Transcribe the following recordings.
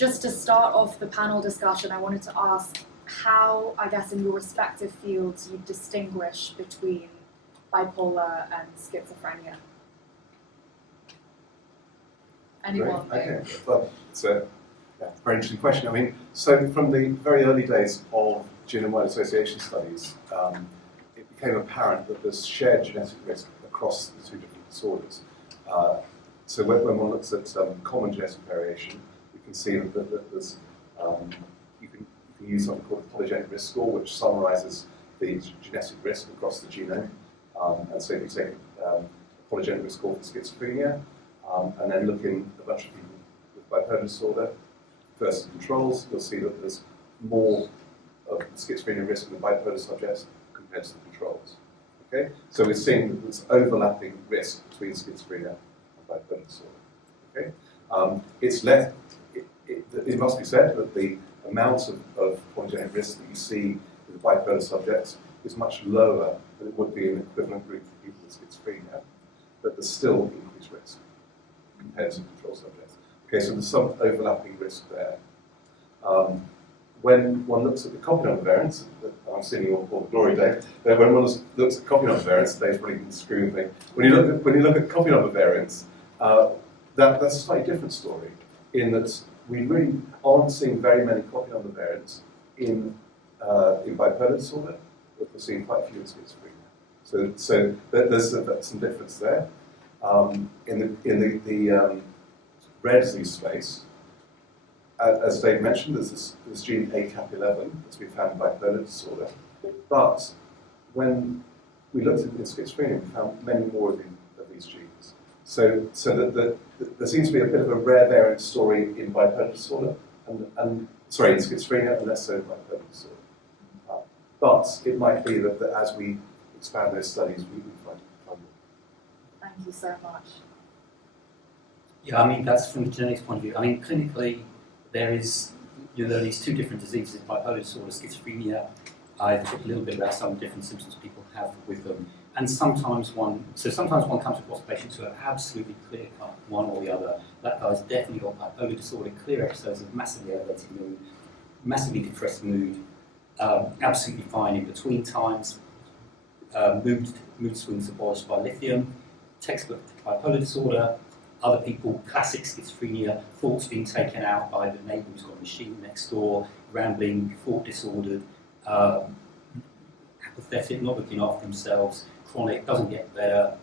just to start off the panel discussion, I wanted to ask how, I guess, in your respective fields, you distinguish between bipolar and schizophrenia. Anyone? Great. Okay. Well, it's a very interesting question. I mean, so from the very early days of genome-wide association studies, it became apparent that there's shared genetic risk across the two different disorders. So when one looks at common genetic variation, you can see that there's you can use something called a polygenic risk score, which summarizes the genetic risk across the genome. And so if you take a polygenic risk score for schizophrenia, and then look in a bunch of people with bipolar disorder versus controls, you'll see that there's more of schizophrenia risk in the bipolar subjects compared to the controls. Okay, so we're seeing that there's overlapping risk between schizophrenia and bipolar disorder. Okay, it's less. It must be said that the amount of polygenic risk that you see with the bipolar subjects is much lower than it would be in an equivalent group for people with schizophrenia, but there's still increased risk compared to control subjects. Okay, so there's some overlapping risk there. When one looks at the copy number variance, I'm seeing your glory, Dave. When one looks at copy number variance, Dave's probably been screwing me. When you look at copy number variance, that's a slightly different story. In that we really aren't seeing very many copy number variants in bipolar disorder, but we're seeing quite a few in schizophrenia. So there's some difference there. In the rare disease space, as Dave mentioned, there's this gene ACAP11 that's been found in bipolar disorder. But when we looked at schizophrenia, we found many more of these genes. So there seems to be a bit of a rare variant story in bipolar disorder, in schizophrenia, and less so in bipolar disorder. But it might be that as we expand those studies, we can find more. Thank you so much. Yeah, I mean, that's from the genetics point of view. I mean, clinically, there is, there are these two different diseases, bipolar disorder, schizophrenia. I talked a little bit about some different symptoms people have with them. And sometimes one comes across patients who are absolutely clear-cut, one or the other. That guy's definitely got bipolar disorder, clear episodes of massively elevated mood, massively depressed mood, absolutely fine in between times, mood swings abolished by lithium, textbook bipolar disorder. Other people, classic schizophrenia, thoughts being taken out by the neighbour who's got a machine next door, rambling, thought disordered, apathetic, not looking after themselves, chronic, doesn't get better,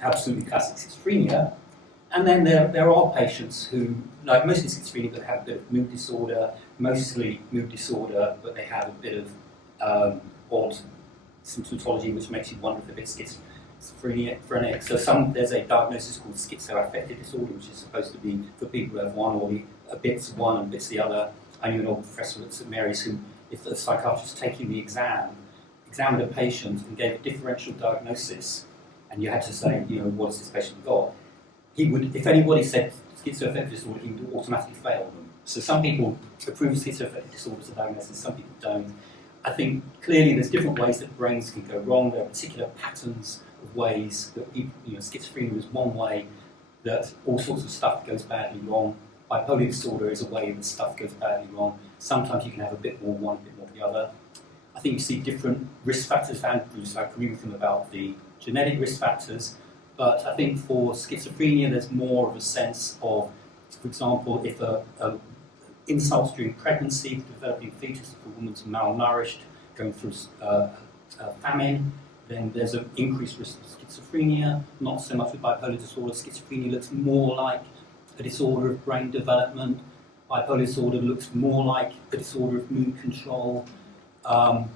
absolutely classic schizophrenia. And then there are patients who, like mostly schizophrenia, but have a bit of mood disorder, mostly mood disorder, but they have a bit of odd symptomatology, which makes you wonder if a bit schizophrenic. So there's a diagnosis called schizoaffective disorder, which is supposed to be for people who have one or a bit's one and bits the other. I knew an old professor at St Mary's who, if the psychiatrist taking the examined a patient and gave a differential diagnosis, and you had to say, what has this patient got? He would, if anybody said schizoaffective disorder, he would automatically fail them. So some people approve schizoaffective disorder as a diagnosis, some people don't. I think clearly there's different ways that brains can go wrong. There are particular patterns of ways that schizophrenia is one way that all sorts of stuff goes badly wrong. Bipolar disorder is a way that stuff goes badly wrong. Sometimes you can have a bit more one, a bit more the other. I think you see different risk factors. Andrews, I agree with him about the genetic risk factors, but I think for schizophrenia there's more of a sense of, for example, if a insults during pregnancy, developing fetus, if a woman's malnourished, going through famine, then there's an increased risk of schizophrenia. Not so much with bipolar disorder. Schizophrenia looks more like a disorder of brain development. Bipolar disorder looks more like a disorder of mood control. So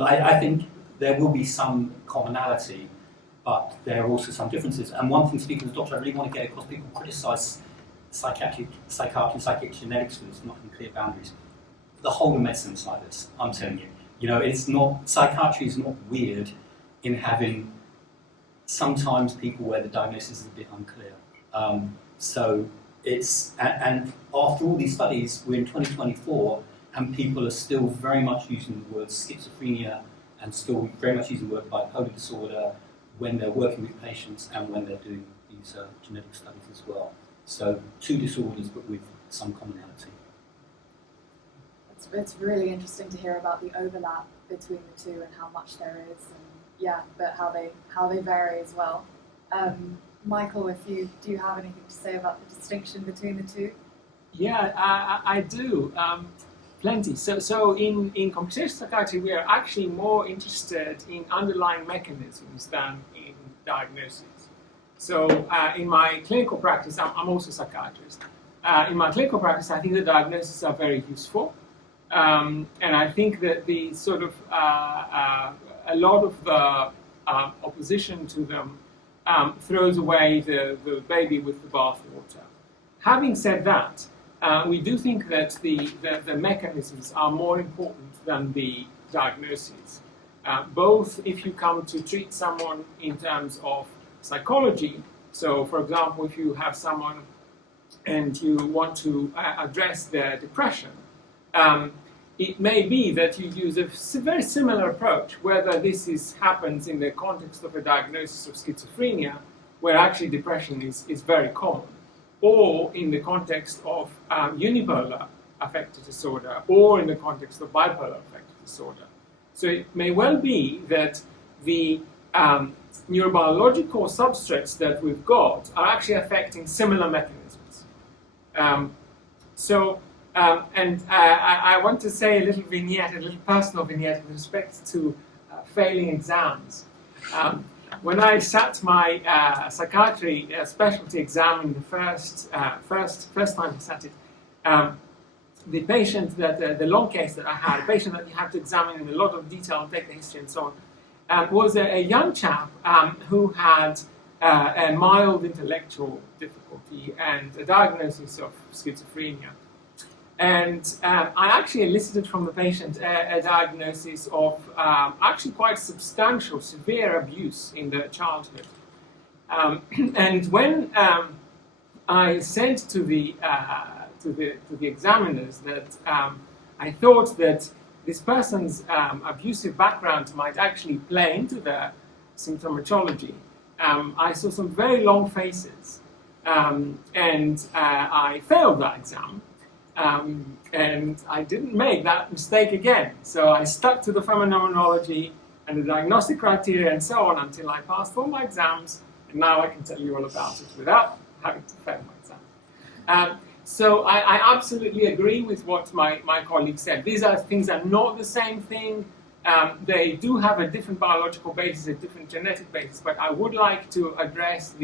I think there will be some commonality, but there are also some differences. And one thing, speaking as a doctor, I really want to get across, people criticise psychiatry, psychiatric genetics for this, not in clear boundaries. The whole of medicine is like this, I'm telling you. It's not, psychiatry is not weird in having sometimes people where the diagnosis is a bit unclear. So it's, and after all these studies, we're in 2024, and people are still very much using the word schizophrenia and still very much using the word bipolar disorder when they're working with patients and when they're doing these genetic studies as well. So two disorders, but with some commonality. It's really interesting to hear about the overlap between the two and how much there is, and but how they vary as well. Michael, do you have anything to say about the distinction between the two? Yeah, I do. Plenty. So in computational psychiatry, we are actually more interested in underlying mechanisms than in diagnosis. So in my clinical practice, I'm also a psychiatrist. In my clinical practice, I think the diagnoses are very useful. And I think that the sort of a lot of the opposition to them throws away the baby with the bathwater. Having said that, we do think that the mechanisms are more important than the diagnoses. Both if you come to treat someone in terms of psychology, so for example, if you have someone and you want to address their depression, it may be that you use a very similar approach, whether this happens in the context of a diagnosis of schizophrenia, where actually depression is very common, or in the context of unipolar affective disorder, or in the context of bipolar affective disorder. So it may well be that the neurobiological substrates that we've got are actually affecting similar mechanisms. I want to say a little personal vignette with respect to failing exams. When I sat my psychiatry specialty exam in the first time I sat it, the patient the long case that I had, a patient that you have to examine in a lot of detail and take the history and so on, was a young chap who had a mild intellectual difficulty and a diagnosis of schizophrenia. And I actually elicited from the patient a diagnosis of actually quite substantial, severe abuse in their childhood. And when I said to the examiners that I thought that this person's abusive background might actually play into their symptomatology, I saw some very long faces, and I failed that exam. And I didn't make that mistake again. So I stuck to the phenomenology and the diagnostic criteria and so on until I passed all my exams, and now I can tell you all about it without having to fail my exam. So I absolutely agree with what my colleague said. These things are not the same thing. They do have a different biological basis, a different genetic basis, but I would like to address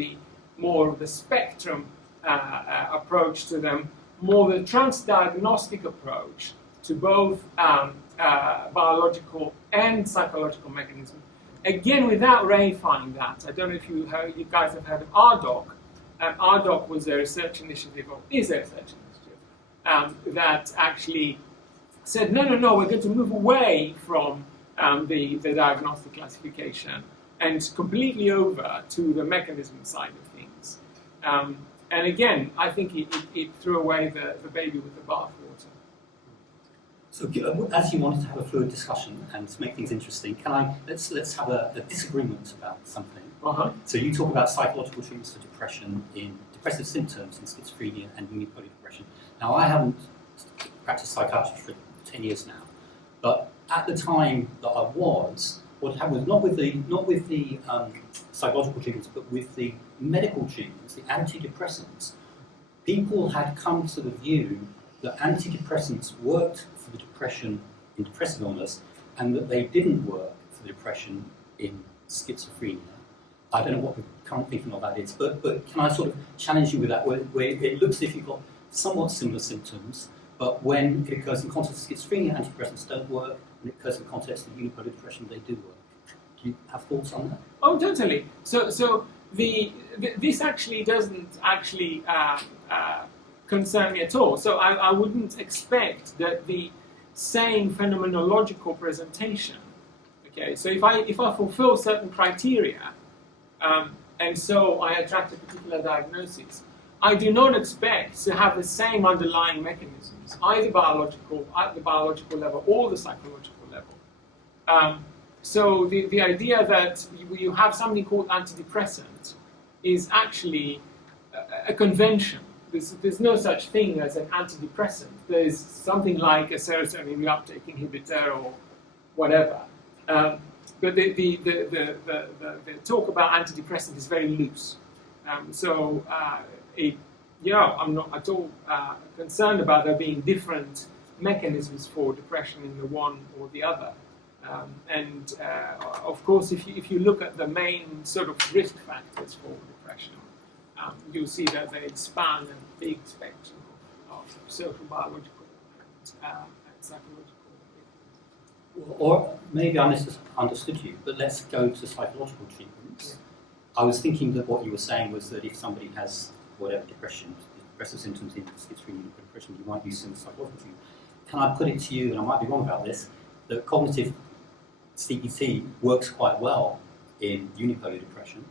more of the spectrum approach to them, more the transdiagnostic approach to both biological and psychological mechanisms. Again, without reifying that, I don't know if you guys have heard of RDoC. RDoC was a research initiative, or is a research initiative, that actually said, no, we're going to move away from the diagnostic classification and completely over to the mechanism side of things. And again, I think it threw away the baby with the bathwater. So, as you wanted to have a fluid discussion and to make things interesting, let's have a disagreement about something. Uh-huh. So, you talk about psychological treatments for depression in depressive symptoms in schizophrenia and unipolar depression. Now, I haven't practiced psychiatry for 10 years now, but at the time that I was, what happened was not with the psychological treatments, but with the medical treatments, the antidepressants. People had come to the view that antidepressants worked for the depression in depressive illness, and that they didn't work for the depression in schizophrenia. I don't know what the current thinking of that is, but can I sort of challenge you with that, where it looks as if you've got somewhat similar symptoms, but when it occurs in context of schizophrenia, antidepressants don't work, and it occurs in context of unipolar depression, they do work. Do you have thoughts on that? Oh, totally. So this actually doesn't actually concern me at all. So I wouldn't expect that the same phenomenological presentation. Okay, so if I fulfill certain criteria, and so I attract a particular diagnosis, I do not expect to have the same underlying mechanisms, either biological at the biological level or the psychological level. So the idea that you have something called antidepressant is actually a convention there's no such thing as an antidepressant. There's something like a serotonin reuptake inhibitor or whatever. But the talk about antidepressant is very loose. I'm not at all concerned about there being different mechanisms for depression in the one or the other. Of course, if you look at the main sort of risk factors for depression, you'll see that they span a big spectrum of social, biological, and psychological. Or maybe I misunderstood you, but let's go to psychological treatments. Yeah. I was thinking that what you were saying was that if somebody has whatever depression, depressive symptoms in schizophrenia or depression, you might use some psychological treatment. Can I put it to you, and I might be wrong about this, that cognitive CBT works quite well in unipolar depression,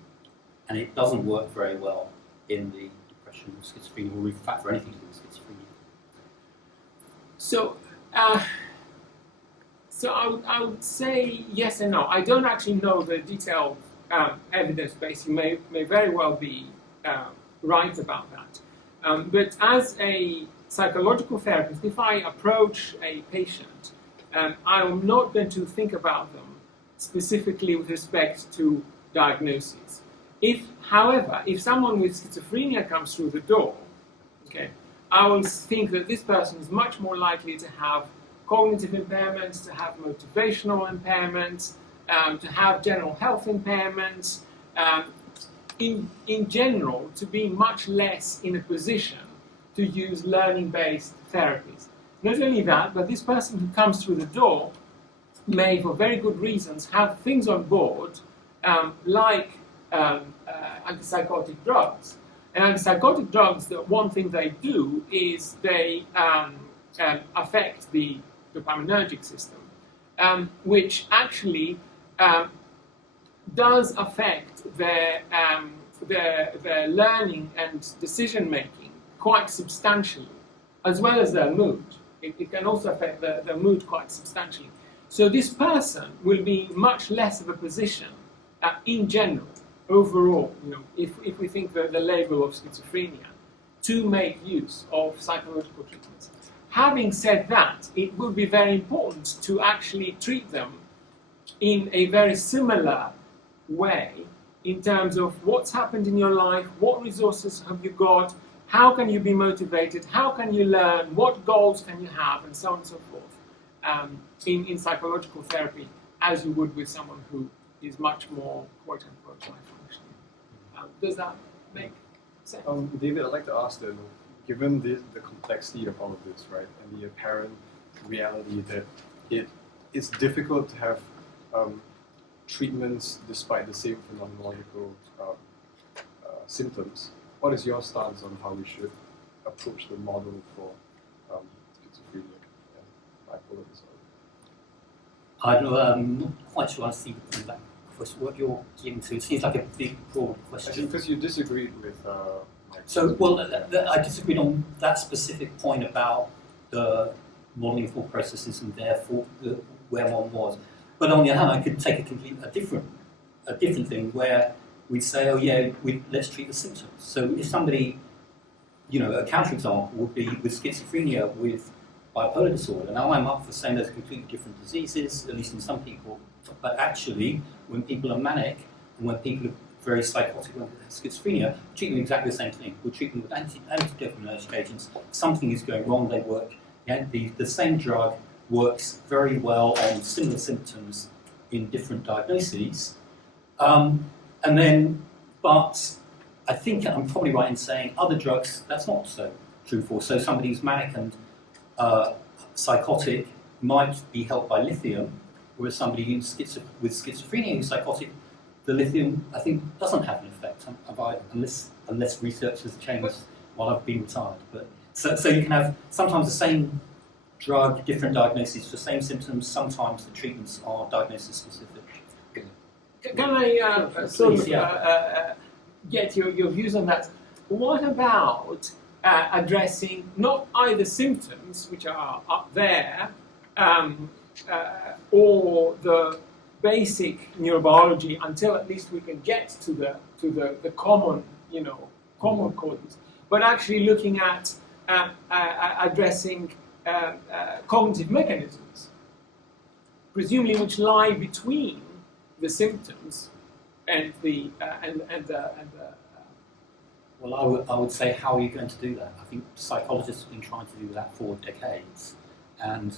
and it doesn't work very well in the depression of schizophrenia, or in fact for anything to do with schizophrenia? So I would say yes and no. I don't actually know the detailed evidence base. You may very well be right about that. But as a psychological therapist, if I approach a patient, I am not going to think about them specifically with respect to diagnosis. However, if someone with schizophrenia comes through the door, okay, I will think that this person is much more likely to have cognitive impairments, to have motivational impairments, to have general health impairments, in general, to be much less in a position to use learning-based therapies. Not only that, but this person who comes through the door may, for very good reasons, have things on board like antipsychotic drugs. And antipsychotic drugs, the one thing they do is they affect the dopaminergic system, which actually does affect their learning and decision making quite substantially, as well as their mood. It can also affect their mood quite substantially. So this person will be much less of a position, in general, overall, if we think the label of schizophrenia, to make use of psychological treatments. Having said that, it will be very important to actually treat them in a very similar way in terms of what's happened in your life, what resources have you got, how can you be motivated, how can you learn, what goals can you have, and so on and so forth, in psychological therapy, as you would with someone who is much more quote-unquote high-functioning. Does that make sense? David, I'd like to ask that, given the complexity of all of this, right, and the apparent reality that it's difficult to have treatments despite the same phenomenological symptoms, what is your stance on how we should approach the model for schizophrenia and bipolar disorder? I'm not quite sure I see the point what you're getting to. It seems like a big, broad question. Because you disagreed with I disagreed on that specific point about the modelling of thought processes and therefore where one was. But on the other hand, I could take a different thing where we'd say, let's treat the symptoms. So if somebody, a counterexample would be with schizophrenia with bipolar disorder. Now I'm up for saying those are completely different diseases, at least in some people. But actually, when people are manic and when people are very psychotic with schizophrenia, we treat them exactly the same thing. We treat them with anti-dopaminergic agents. Something is going wrong, they work. Yeah, the same drug works very well on similar symptoms in different diagnoses. But I think I'm probably right in saying other drugs, that's not so true for. So somebody who's manic and psychotic might be helped by lithium, whereas somebody who's with schizophrenia who's psychotic, the lithium, I think, doesn't have an effect, unless research has changed while I've been retired. But so you can have sometimes the same drug, different diagnoses for same symptoms. Sometimes the treatments are diagnosis specific. Can I get your views on that? What about addressing not either symptoms, which are up there, or the basic neurobiology until at least we can get to the common causes? but actually looking at addressing cognitive mechanisms, presumably which lie between the symptoms and the Well, I would say, how are you going to do that? I think psychologists have been trying to do that for decades, and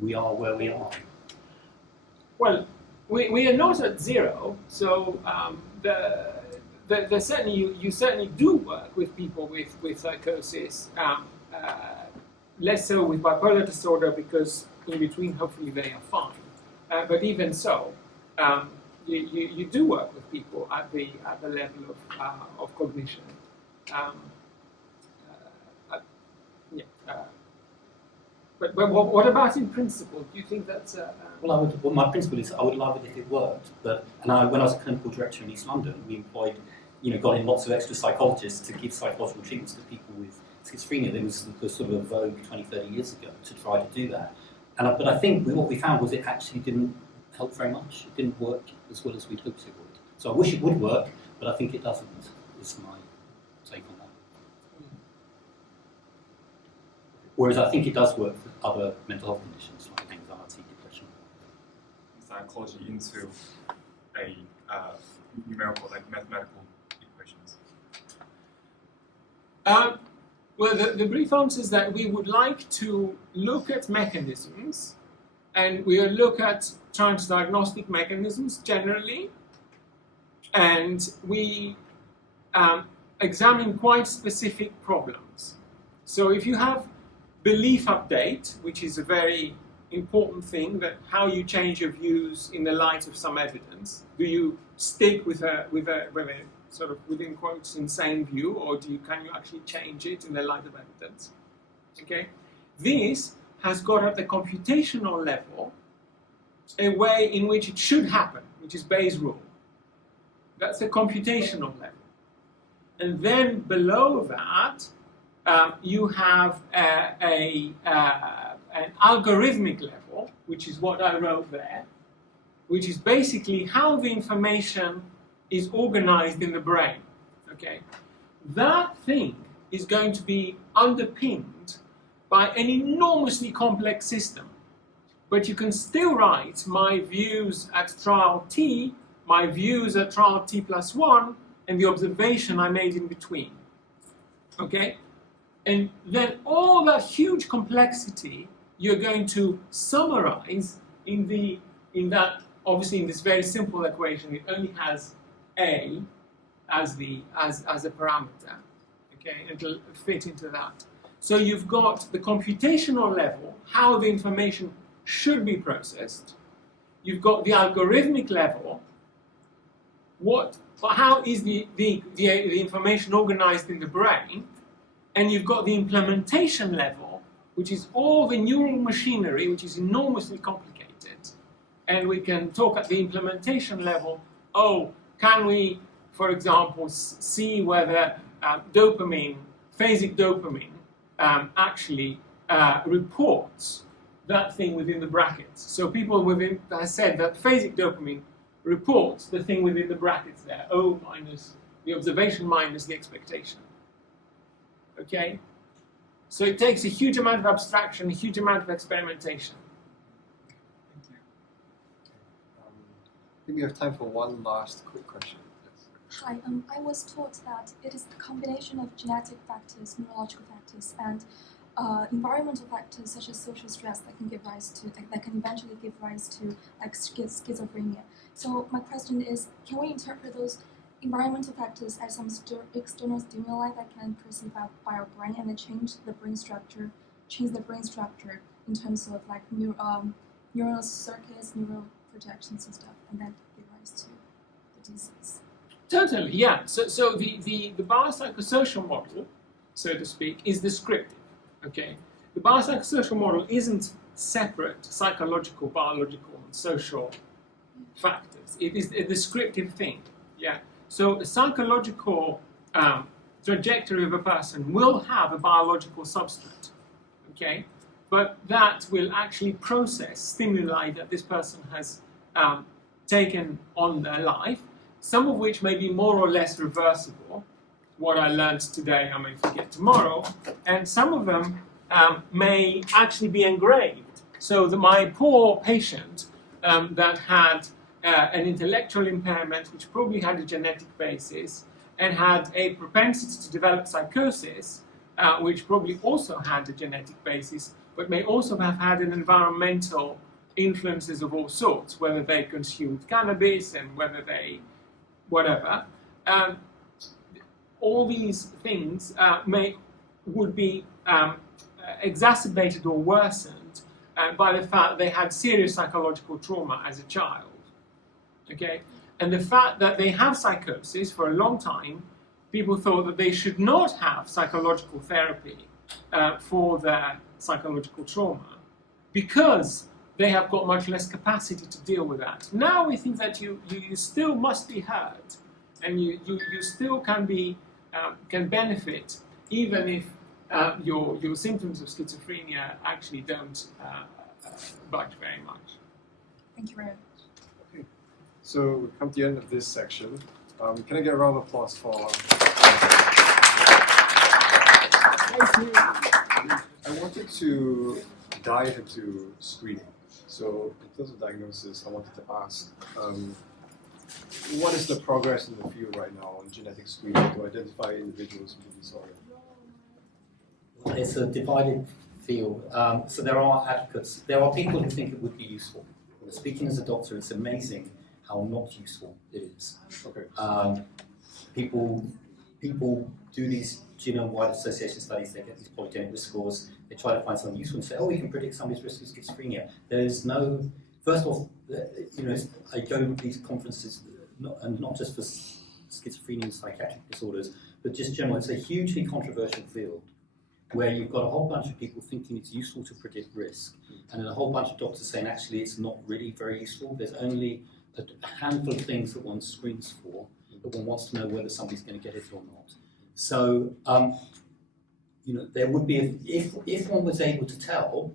we are where we are. Well, we are not at zero, so certainly you certainly do work with people with psychosis, less so with bipolar disorder, because in between hopefully they are fine. But even so, you do work with people at the level of cognition. But what about in principle? Do you think that's Well, my principle is I would love it if it worked. But when I was a clinical director in East London, we employed, got in lots of extra psychologists to give psychological treatments to people with schizophrenia. There was the sort of vogue 20, 30 years ago to try to do that. But I think what we found was it actually didn't help very much. It didn't work as well as we'd hoped it would. So I wish it would work, but I think it doesn't, is my take on that. Whereas I think it does work for other mental health conditions like anxiety, depression. Psychology into a numerical, like mathematical equations? Well, the brief answer is that we would like to look at mechanisms, and we will look at transdiagnostic mechanisms generally, and we examine quite specific problems. So if you have belief update, which is a very important thing, that how you change your views in the light of some evidence. Do you stick with a sort of, within quotes, insane view, or can you actually change it in the light of evidence? Okay, this has got at the computational level a way in which it should happen, which is Bayes' rule. That's the computational level, and then below that you have an algorithmic level, which is what I wrote there, which is basically how the information is organized in the brain. Okay, that thing is going to be underpinned by an enormously complex system. But you can still write my views at trial t, my views at trial t+1, and the observation I made in between. Okay? And then all that huge complexity you're going to summarize in that, obviously in this very simple equation, it only has A as a parameter. Okay, it'll fit into that. So you've got the computational level, how the information should be processed. You've got the algorithmic level, how is the information organized in the brain, and you've got the implementation level, which is all the neural machinery, which is enormously complicated. And we can talk at the implementation level, can we, for example, see whether dopamine, phasic dopamine, actually reports that thing within the brackets. So people within, I said that phasic dopamine reports the thing within the brackets there, O minus the observation minus the expectation. Okay? So it takes a huge amount of abstraction, a huge amount of experimentation. Thank you. I think we have time for one last quick question. Yes. Hi, I was taught that it is the combination of genetic factors, neurological factors, and environmental factors such as social stress that can eventually give rise to like schizophrenia. So my question is, can we interpret those environmental factors as some external stimuli that can perceive by our brain and then change the brain structure in terms of like neural circuits, neural projections and stuff, and then give rise to the disease? Totally, yeah. So the biopsychosocial model, so to speak, is descriptive. Okay, the biopsychosocial model isn't separate psychological, biological, and social factors. It is a descriptive thing. Yeah. So a psychological trajectory of a person will have a biological substrate. Okay, but that will actually process stimuli that this person has taken on their life, some of which may be more or less reversible, what I learned today I may forget tomorrow, and some of them may actually be engraved. So my poor patient that had an intellectual impairment, which probably had a genetic basis, and had a propensity to develop psychosis, which probably also had a genetic basis, but may also have had an environmental influences of all sorts, whether they consumed cannabis and whether they whatever. All these things would be exacerbated or worsened by the fact they had serious psychological trauma as a child. Okay? And the fact that they have psychosis for a long time, people thought that they should not have psychological therapy for their psychological trauma because they have got much less capacity to deal with that. Now we think that you still must be heard, and you still can benefit even if your symptoms of schizophrenia actually don't budge very much. Thank you very much. Okay. So we've come to the end of this section. Can I get a round of applause for? Thank you. I wanted to dive into screening. So in terms of diagnosis, I wanted to ask, what is the progress in the field right now on genetic screening to identify individuals with the disorder? It's a divided field. So there are advocates. There are people who think it would be useful. Speaking as a doctor, it's amazing how not useful it is. Okay. People do these genome-wide association studies. They get these polygenic risk scores. They try to find something useful and say, "Oh, we can predict somebody's risk of schizophrenia." There's no. First of all, I go to these conferences, not just for schizophrenia and psychiatric disorders, but just general. It's a hugely controversial field where you've got a whole bunch of people thinking it's useful to predict risk, and then a whole bunch of doctors saying actually it's not really very useful. There's only a handful of things that one screens for, but one wants to know whether somebody's going to get it or not. So, there would be, if one was able to tell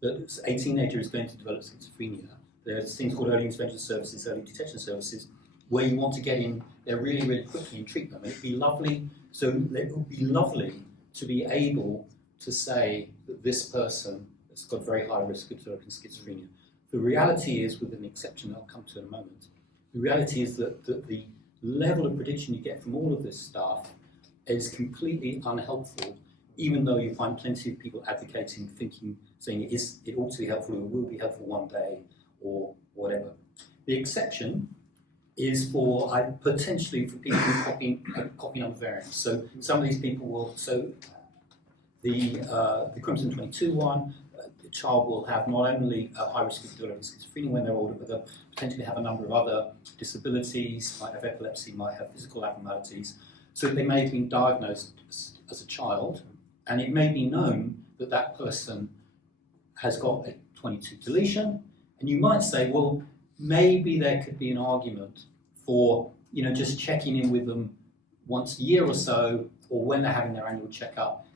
that a teenager is going to develop schizophrenia, there's things called early intervention services, early detection services, where you want to get in there really, really quickly and treat them. And it'd be lovely. So it would be lovely to be able to say that this person has got very high risk of developing schizophrenia. The reality is, with an exception I'll come to in a moment, the reality is that the level of prediction you get from all of this stuff is completely unhelpful, even though you find plenty of people advocating, saying it ought to be helpful, it will be helpful one day, or whatever. The exception is potentially for people who copying other variants. So some of these people will, the Crimson 22 one, the child will have not only a high risk of developing schizophrenia when they're older, but they'll potentially have a number of other disabilities, might have epilepsy, might have physical abnormalities. So they may have been diagnosed as a child, and it may be known that that person has got a 22 deletion, and you might say, well, maybe there could be an argument for just checking in with them once a year or so, or when they're having their annual checkup,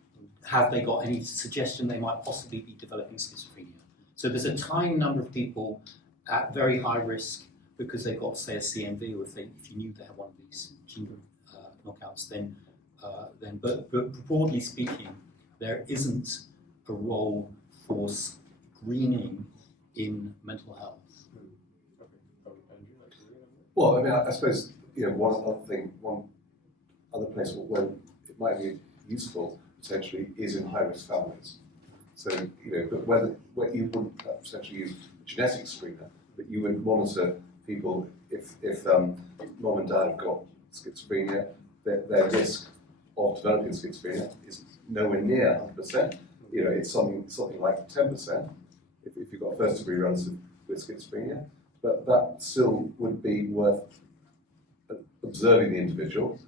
have they got any suggestion they might possibly be developing schizophrenia? So there's a tiny number of people at very high risk because they've got, say, a CMV, or if you knew they had one of these gene knockouts, but broadly speaking, there isn't a role for screening in mental health. Well, I mean, I suppose one other place where it might be useful potentially is in high-risk families. So but where you wouldn't potentially use a genetic screener, but you would monitor people if mom and dad have got schizophrenia, their risk of developing schizophrenia is nowhere near 100%. It's something like 10% if you've got a first-degree relative with schizophrenia. But that still would be worth observing the individual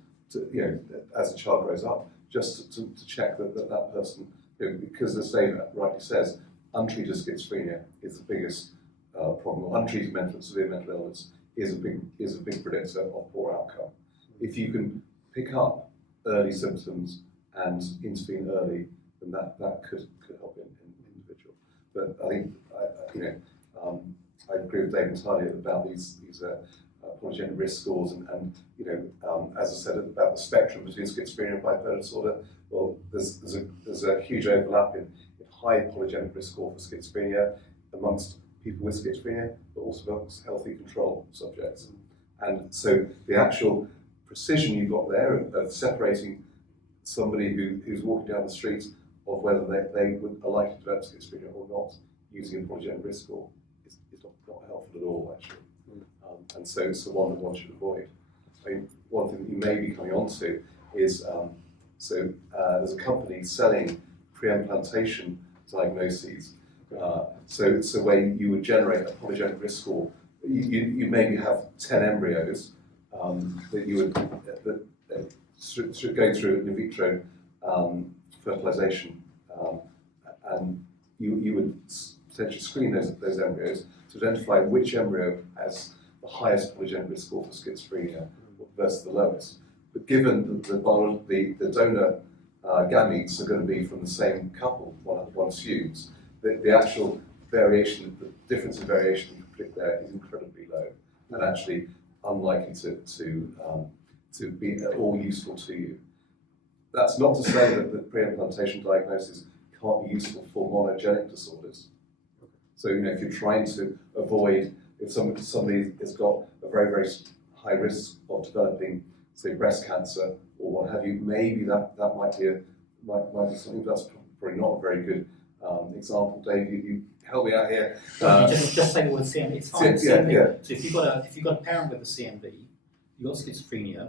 as the child grows up, just to check that person, because as Dave rightly says, untreated schizophrenia is the biggest problem. Untreated severe mental illness is a big predictor of poor outcome. If you can pick up early symptoms and intervene early, then that could help in individual. But I think I agree with Dave entirely about these polygenic risk scores, and as I said about the spectrum between schizophrenia and bipolar disorder, well, there's a huge overlap in high polygenic risk score for schizophrenia amongst people with schizophrenia, but also amongst healthy control subjects. And so the actual precision you've got there of separating somebody who's walking down the street of whether they are likely to develop schizophrenia or not using a polygenic risk score is not helpful at all, actually. And so it's the one that one should avoid. I mean, one thing that you may be coming on to is, there's a company selling pre-implantation diagnoses. So where you would generate a polygenic risk score, you maybe have 10 embryos that you would should go through an in vitro fertilization, and you would potentially screen those embryos to identify which embryo has the highest polygenic risk score for schizophrenia versus the lowest. But given the donor gametes are going to be from the same couple, one assumes, the actual variation, the difference in variation you can predict there is incredibly low, and actually unlikely to be at all useful to you. That's not to say that the pre-implantation diagnosis can't be useful for monogenic disorders. So, if you're trying to avoid, if somebody has got a very, very high risk of developing, say, breast cancer or what have you, maybe that might be something. That's probably not a very good example. Dave, you help me out here. Just say the word CMV. It's fine. CMV. Yeah. So if you've got a parent with a CMV, you've got schizophrenia,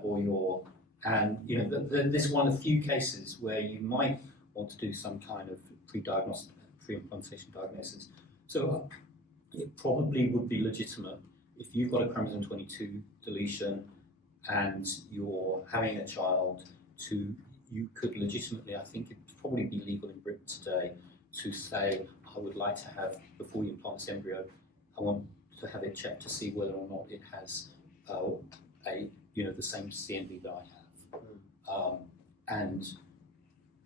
this is one of the few cases where you might want to do some kind of pre-implantation diagnosis. So it probably would be legitimate if you've got a chromosome 22 deletion and you're having a child. You could legitimately, I think it'd probably be legal in Britain today, to say, I would like to have, before you implant this embryo, I want to have it checked to see whether or not it has the same CMV that I have, and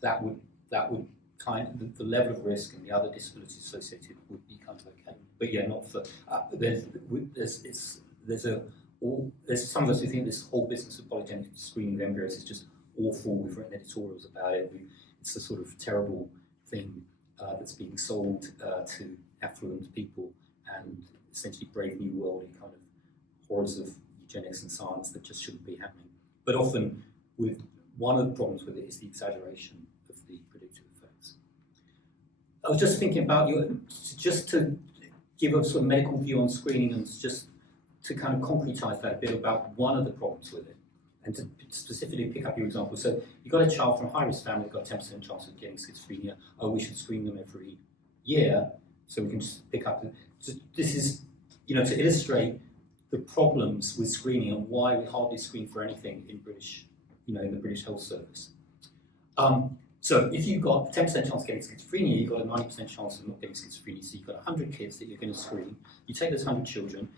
that would the level of risk and the other disabilities associated would be kind of okay. But yeah, not for there's some of us who think this whole business of polygenic screening of embryos is just awful. We've written editorials about it. It's a sort of terrible thing that's being sold to affluent people, and essentially Brave New World in kind of horrors of eugenics and science that just shouldn't be happening. But often, one of the problems with it is the exaggeration of the predictive effects. I was just thinking about just to give a sort of medical view on screening and just to kind of concretize that a bit about one of the problems with it, and to specifically pick up your example. So you've got a child from a high-risk family, got a 10% chance of getting schizophrenia. Oh, we should screen them every year, so we can just pick up. This is, to illustrate the problems with screening and why we hardly screen for anything in British, in the British Health Service. So if you've got 10% chance of getting schizophrenia, you've got a 90% chance of not getting schizophrenia. So you've got 100 kids that you're going to screen. You take those 100 children.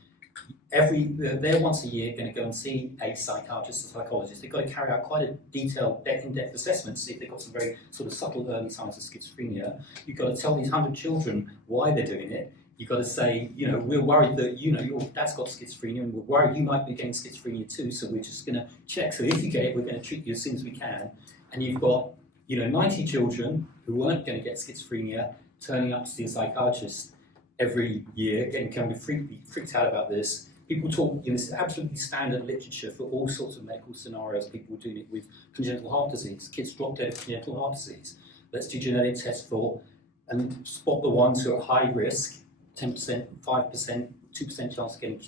They're once a year going to go and see a psychiatrist, a psychologist. They've got to carry out quite a detailed, in-depth assessment to see if they've got some very sort of subtle early signs of schizophrenia. You've got to tell these 100 children why they're doing it. You've got to say, we're worried that, your dad's got schizophrenia and we're worried you might be getting schizophrenia too, so we're just going to check. So if you get it, we're going to treat you as soon as we can. And you've got, 90 children who weren't going to get schizophrenia turning up to see a psychiatrist every year, getting kind of freaked out about this. People talk, this is absolutely standard literature for all sorts of medical scenarios. People were doing it with congenital heart disease. Kids drop dead of congenital heart disease. Let's do genetic tests for and spot the ones who are high risk, 10%, 5%, 2% chance of getting,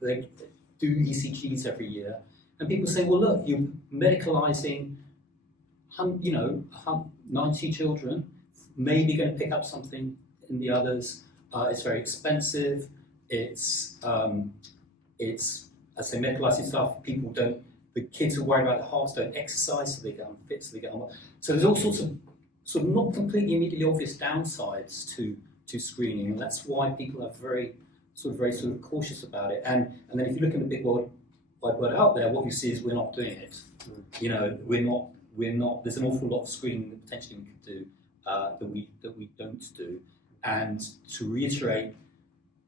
they do ECGs every year. And people say, well, look, you're medicalising, 90 children, maybe going to pick up something in the others. It's very expensive. It's I say medicalising stuff. The kids who worry about their hearts don't exercise, so they get unfit, so they get unwell. So there's all sorts of sort of not completely immediately obvious downsides to screening, and that's why people are very cautious about it. And then if you look in the big wide world out there, what you see is we're not doing it. We're not. There's an awful lot of screening that potentially we could do that we don't do. And to reiterate,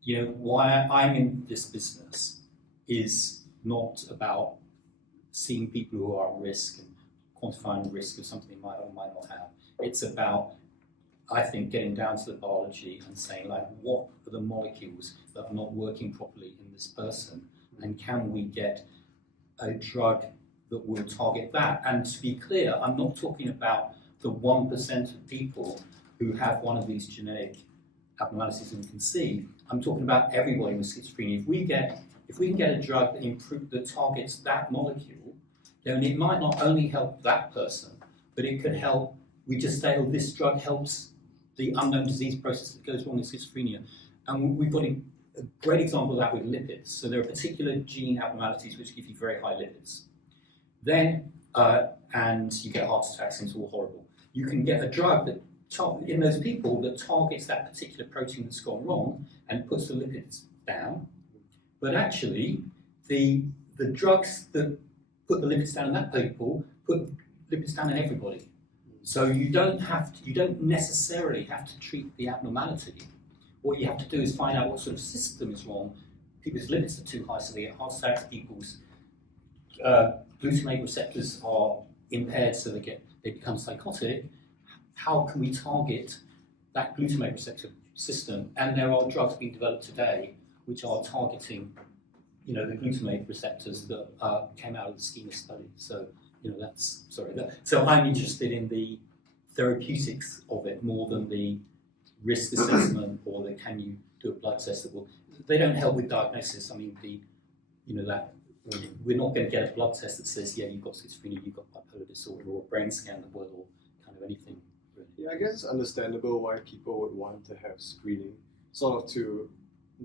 why I'm in this business is not about seeing people who are at risk and quantifying the risk of something they might or might not have. It's about, I think, getting down to the biology and saying, like, what are the molecules that are not working properly in this person, and can we get a drug that will target that? And to be clear, I'm not talking about the 1% of people who have one of these genetic abnormalities and can see. I'm talking about everybody with schizophrenia. If we can get a drug that targets that molecule, then it might not only help that person, but it could help. We just say, oh, this drug helps the unknown disease process that goes wrong in schizophrenia. And we've got a great example of that with lipids. So there are particular gene abnormalities which give you very high lipids. Then, and you get heart attacks, and it's all horrible. You can get a drug that in those people that targets that particular protein that's gone wrong and puts the lipids down. But actually, the drugs that put the lipids down in that people put lipids down in everybody. So you don't necessarily have to treat the abnormality. What you have to do is find out what sort of system is wrong. People's lipids are too high, so they get heart attacks. People's glutamate receptors are impaired, so they become psychotic. How can we target that glutamate receptor system? And there are drugs being developed today which are targeting, the glutamate receptors that came out of the schema study. So, so I'm interested in the therapeutics of it more than the risk assessment or the can you do a blood test that will. They don't help with diagnosis. I mean, we're not going to get a blood test that says, yeah, you've got schizophrenia, you've got bipolar disorder, or a brain scan that will, or kind of anything. Really. Yeah, I guess it's understandable why people would want to have screening, sort of to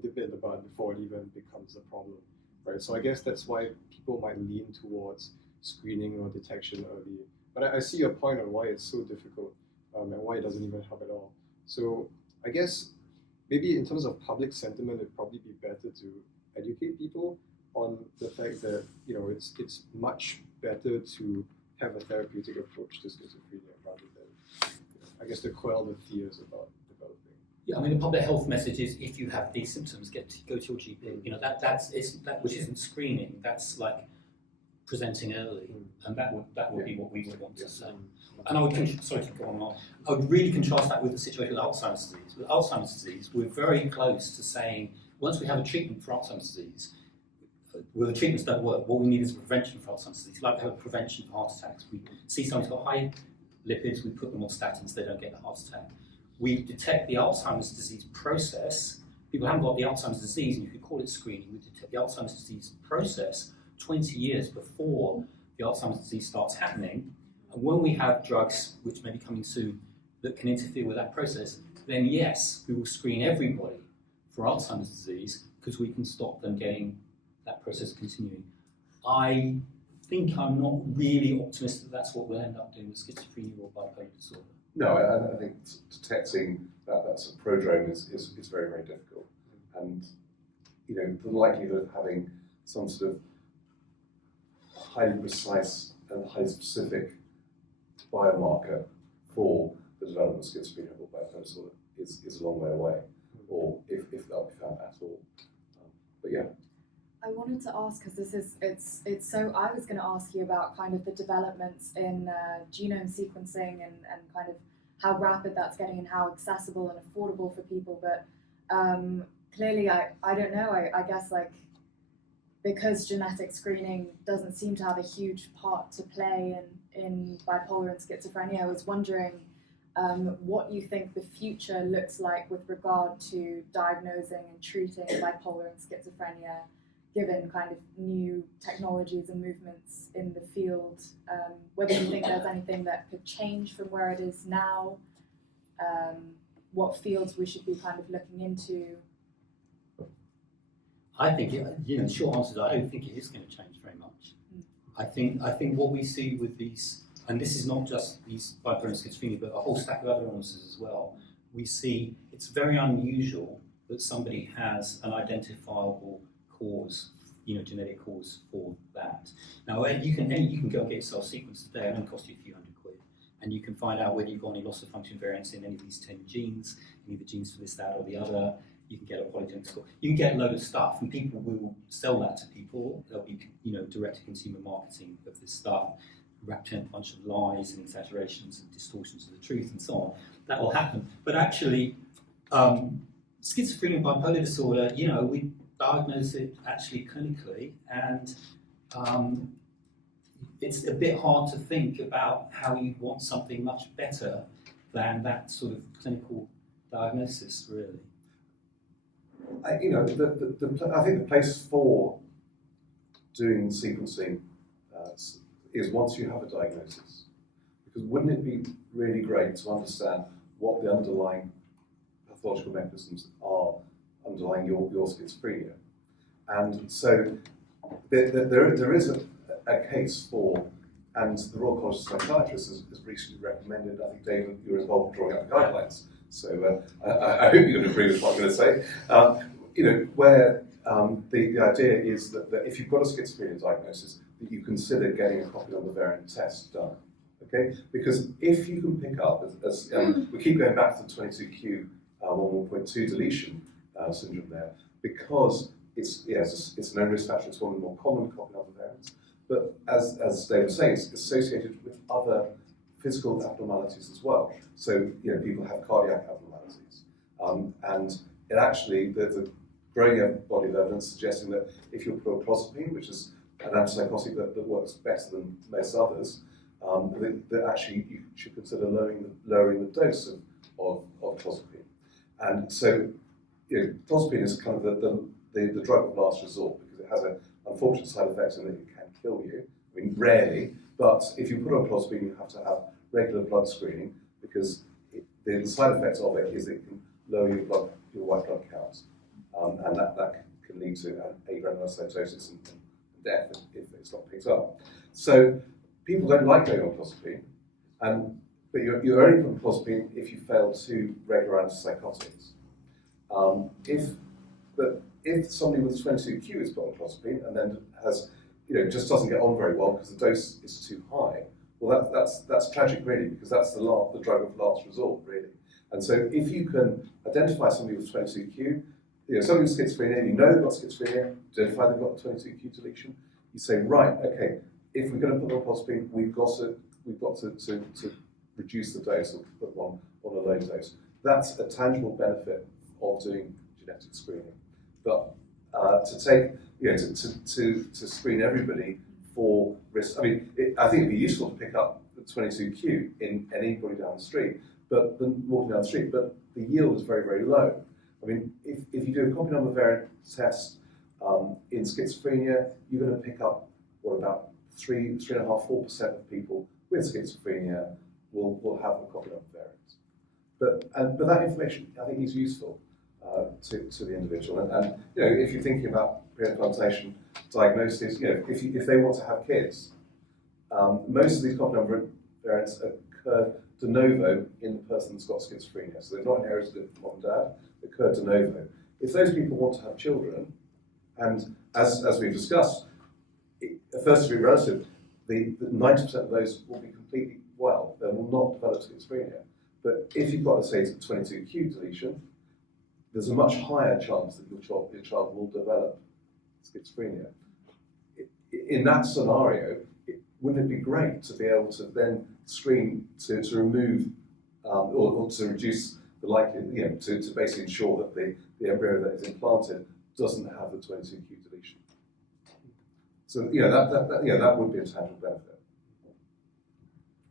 nip it in the bud before it even becomes a problem, right? So I guess that's why people might lean towards screening or detection early. But I see your point on why it's so difficult and why it doesn't even help at all. So I guess maybe in terms of public sentiment, it'd probably be better to educate people on the fact that it's much better to have a therapeutic approach to schizophrenia rather than, I guess, to quell the fears about developing. Yeah, I mean, the public health message is if you have these symptoms, go to your GP. That which isn't screening. That's like presenting early, and that would be what we would want to say. And I would I would really contrast that with the situation with Alzheimer's disease. With Alzheimer's disease, we're very close to saying once we have a treatment for Alzheimer's disease, well, the treatments don't work. What we need is prevention for Alzheimer's disease. Like we have a prevention for heart attacks. We see someone's got high lipids, we put them on statins, they don't get the heart attack. We detect the Alzheimer's disease process. People haven't got the Alzheimer's disease, and you could call it screening. We detect the Alzheimer's disease process 20 years before the Alzheimer's disease starts happening. And when we have drugs, which may be coming soon, that can interfere with that process, then yes, we will screen everybody for Alzheimer's disease because we can stop them getting that process continuing. I think I'm not really optimistic that's what we'll end up doing with schizophrenia or bipolar disorder. No, I think detecting that's a prodrome is very, very difficult. And the likelihood of having some sort of highly precise and highly specific biomarker for the development of schizophrenia or bipolar disorder is a long way away, or if that'll be found at all. But yeah. I wanted to ask, because it's so, I was going to ask you about kind of the developments in genome sequencing and kind of how rapid that's getting and how accessible and affordable for people, but clearly I don't know, I guess like because genetic screening doesn't seem to have a huge part to play in bipolar and schizophrenia, I was wondering what you think the future looks like with regard to diagnosing and treating bipolar and schizophrenia, given kind of new technologies and movements in the field, whether you think there's anything that could change from where it is now, what fields we should be kind of looking into. I think, the short answer is I don't think it is going to change very much. I think what we see with these, and this is not just these bipolar and schizophrenia, but a whole stack of other illnesses as well, we see it's very unusual that somebody has an identifiable cause, genetic cause for that. Now, you can go and get yourself sequenced today, it only cost you a few £100, and you can find out whether you've got any loss of function variants in any of these 10 genes, any of the genes for this, that, or the other. You can get a polygenic score. You can get a load of stuff, and people will sell that to people. There'll be, direct-to-consumer marketing of this stuff, wrapped in a bunch of lies and exaggerations and distortions of the truth and so on. That will happen. But actually, schizophrenia and bipolar disorder, we diagnose it actually clinically, and it's a bit hard to think about how you'd want something much better than that sort of clinical diagnosis, really. I think the place for doing sequencing is once you have a diagnosis. Because wouldn't it be really great to understand what the underlying pathological mechanisms are underlying your schizophrenia? And so there is a case for, and the Royal College of Psychiatrists has recently recommended, I think, David, you're involved in drawing up the guidelines, so I hope you're going to agree with what I'm going to say, where the idea is that if you've got a schizophrenia diagnosis, that you consider getting a copy of the variant test done. Okay? Because if you can pick up, as we keep going back to the 22q 11.2 deletion syndrome there, because it's a known risk factor, it's one of the more common copy of the variants, but as Dave was saying, it's associated with other physical abnormalities as well. So people have cardiac abnormalities, and it actually there's a growing body of evidence suggesting that if you put clozapine, which is an antipsychotic that works better than most others, that actually you should consider lowering the dose of clozapine. And so clozapine is kind of the drug of last resort, because it has an unfortunate side effect in that it can kill you. I mean, rarely, but if you put on clozapine, you have to have regular blood screening, because the side effect of it is it can lower your white blood count, and that can lead to agranulocytosis and death if it's not picked up. So people don't like going on clozapine, but you're only putting clozapine if you fail 2 regular antipsychotics. If somebody with 22q is put on clozapine and then has, just doesn't get on very well because the dose is too high, well, that's tragic, really, because that's the drug of last resort, really. And so if you can identify somebody with 22q, somebody with schizophrenia, you know they've got schizophrenia, identify they've got 22q deletion, you say, right, okay, if we're going to put on clozapine, we've got to reduce the dose or put one on a low dose. That's a tangible benefit of doing genetic screening. But to take, to screen everybody for risk, I mean, I think it'd be useful to pick up the 22q in anybody down the street, walking down the street, but the yield is very, very low. I mean, if you do a copy number variant test in schizophrenia, you're going to pick up, about 3.5%, 4% of people with schizophrenia will have a copy number variant. But that information, I think, is useful to the individual. And if you're thinking about preimplantation diagnosis, if they want to have kids, most of these copy number variants occur de novo in the person that's got schizophrenia. So they're not inherited from mom and dad, they occur de novo. If those people want to have children, and as we've discussed, first degree relative, the 90% of those will be completely well. They will not develop schizophrenia. But if you've got, let's say, a 22q deletion, there's a much higher chance that your child will develop schizophrenia. In that scenario, wouldn't it be great to be able to then screen to remove or to reduce the likelihood, to basically ensure that the embryo that is implanted doesn't have the 22q deletion. So that would be a tangible benefit.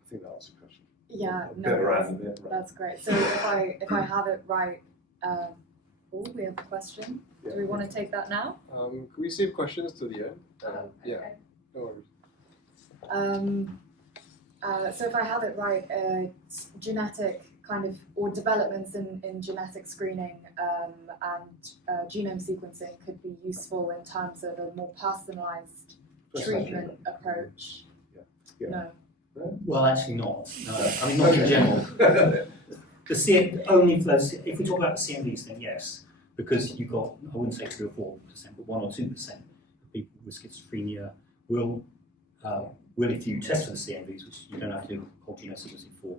I think that answers your question. Yeah, that's great. So if I have it right, we have a question. Yeah. Do we want to take that now? Could we save questions to the end? Yeah, Okay. no worries. So if I have it right, genetic kind of, or developments in genetic screening and genome sequencing could be useful in terms of a more personalised treatment approach. Yeah. No. Well, actually not. No. I mean, not in general. Only for those, if we talk about the CMVs, then yes, because you've got, I wouldn't say 3 or 4%, but 1 or 2% of people with schizophrenia will, if you test for the CMVs, which you don't have to do whole genome sequencing for,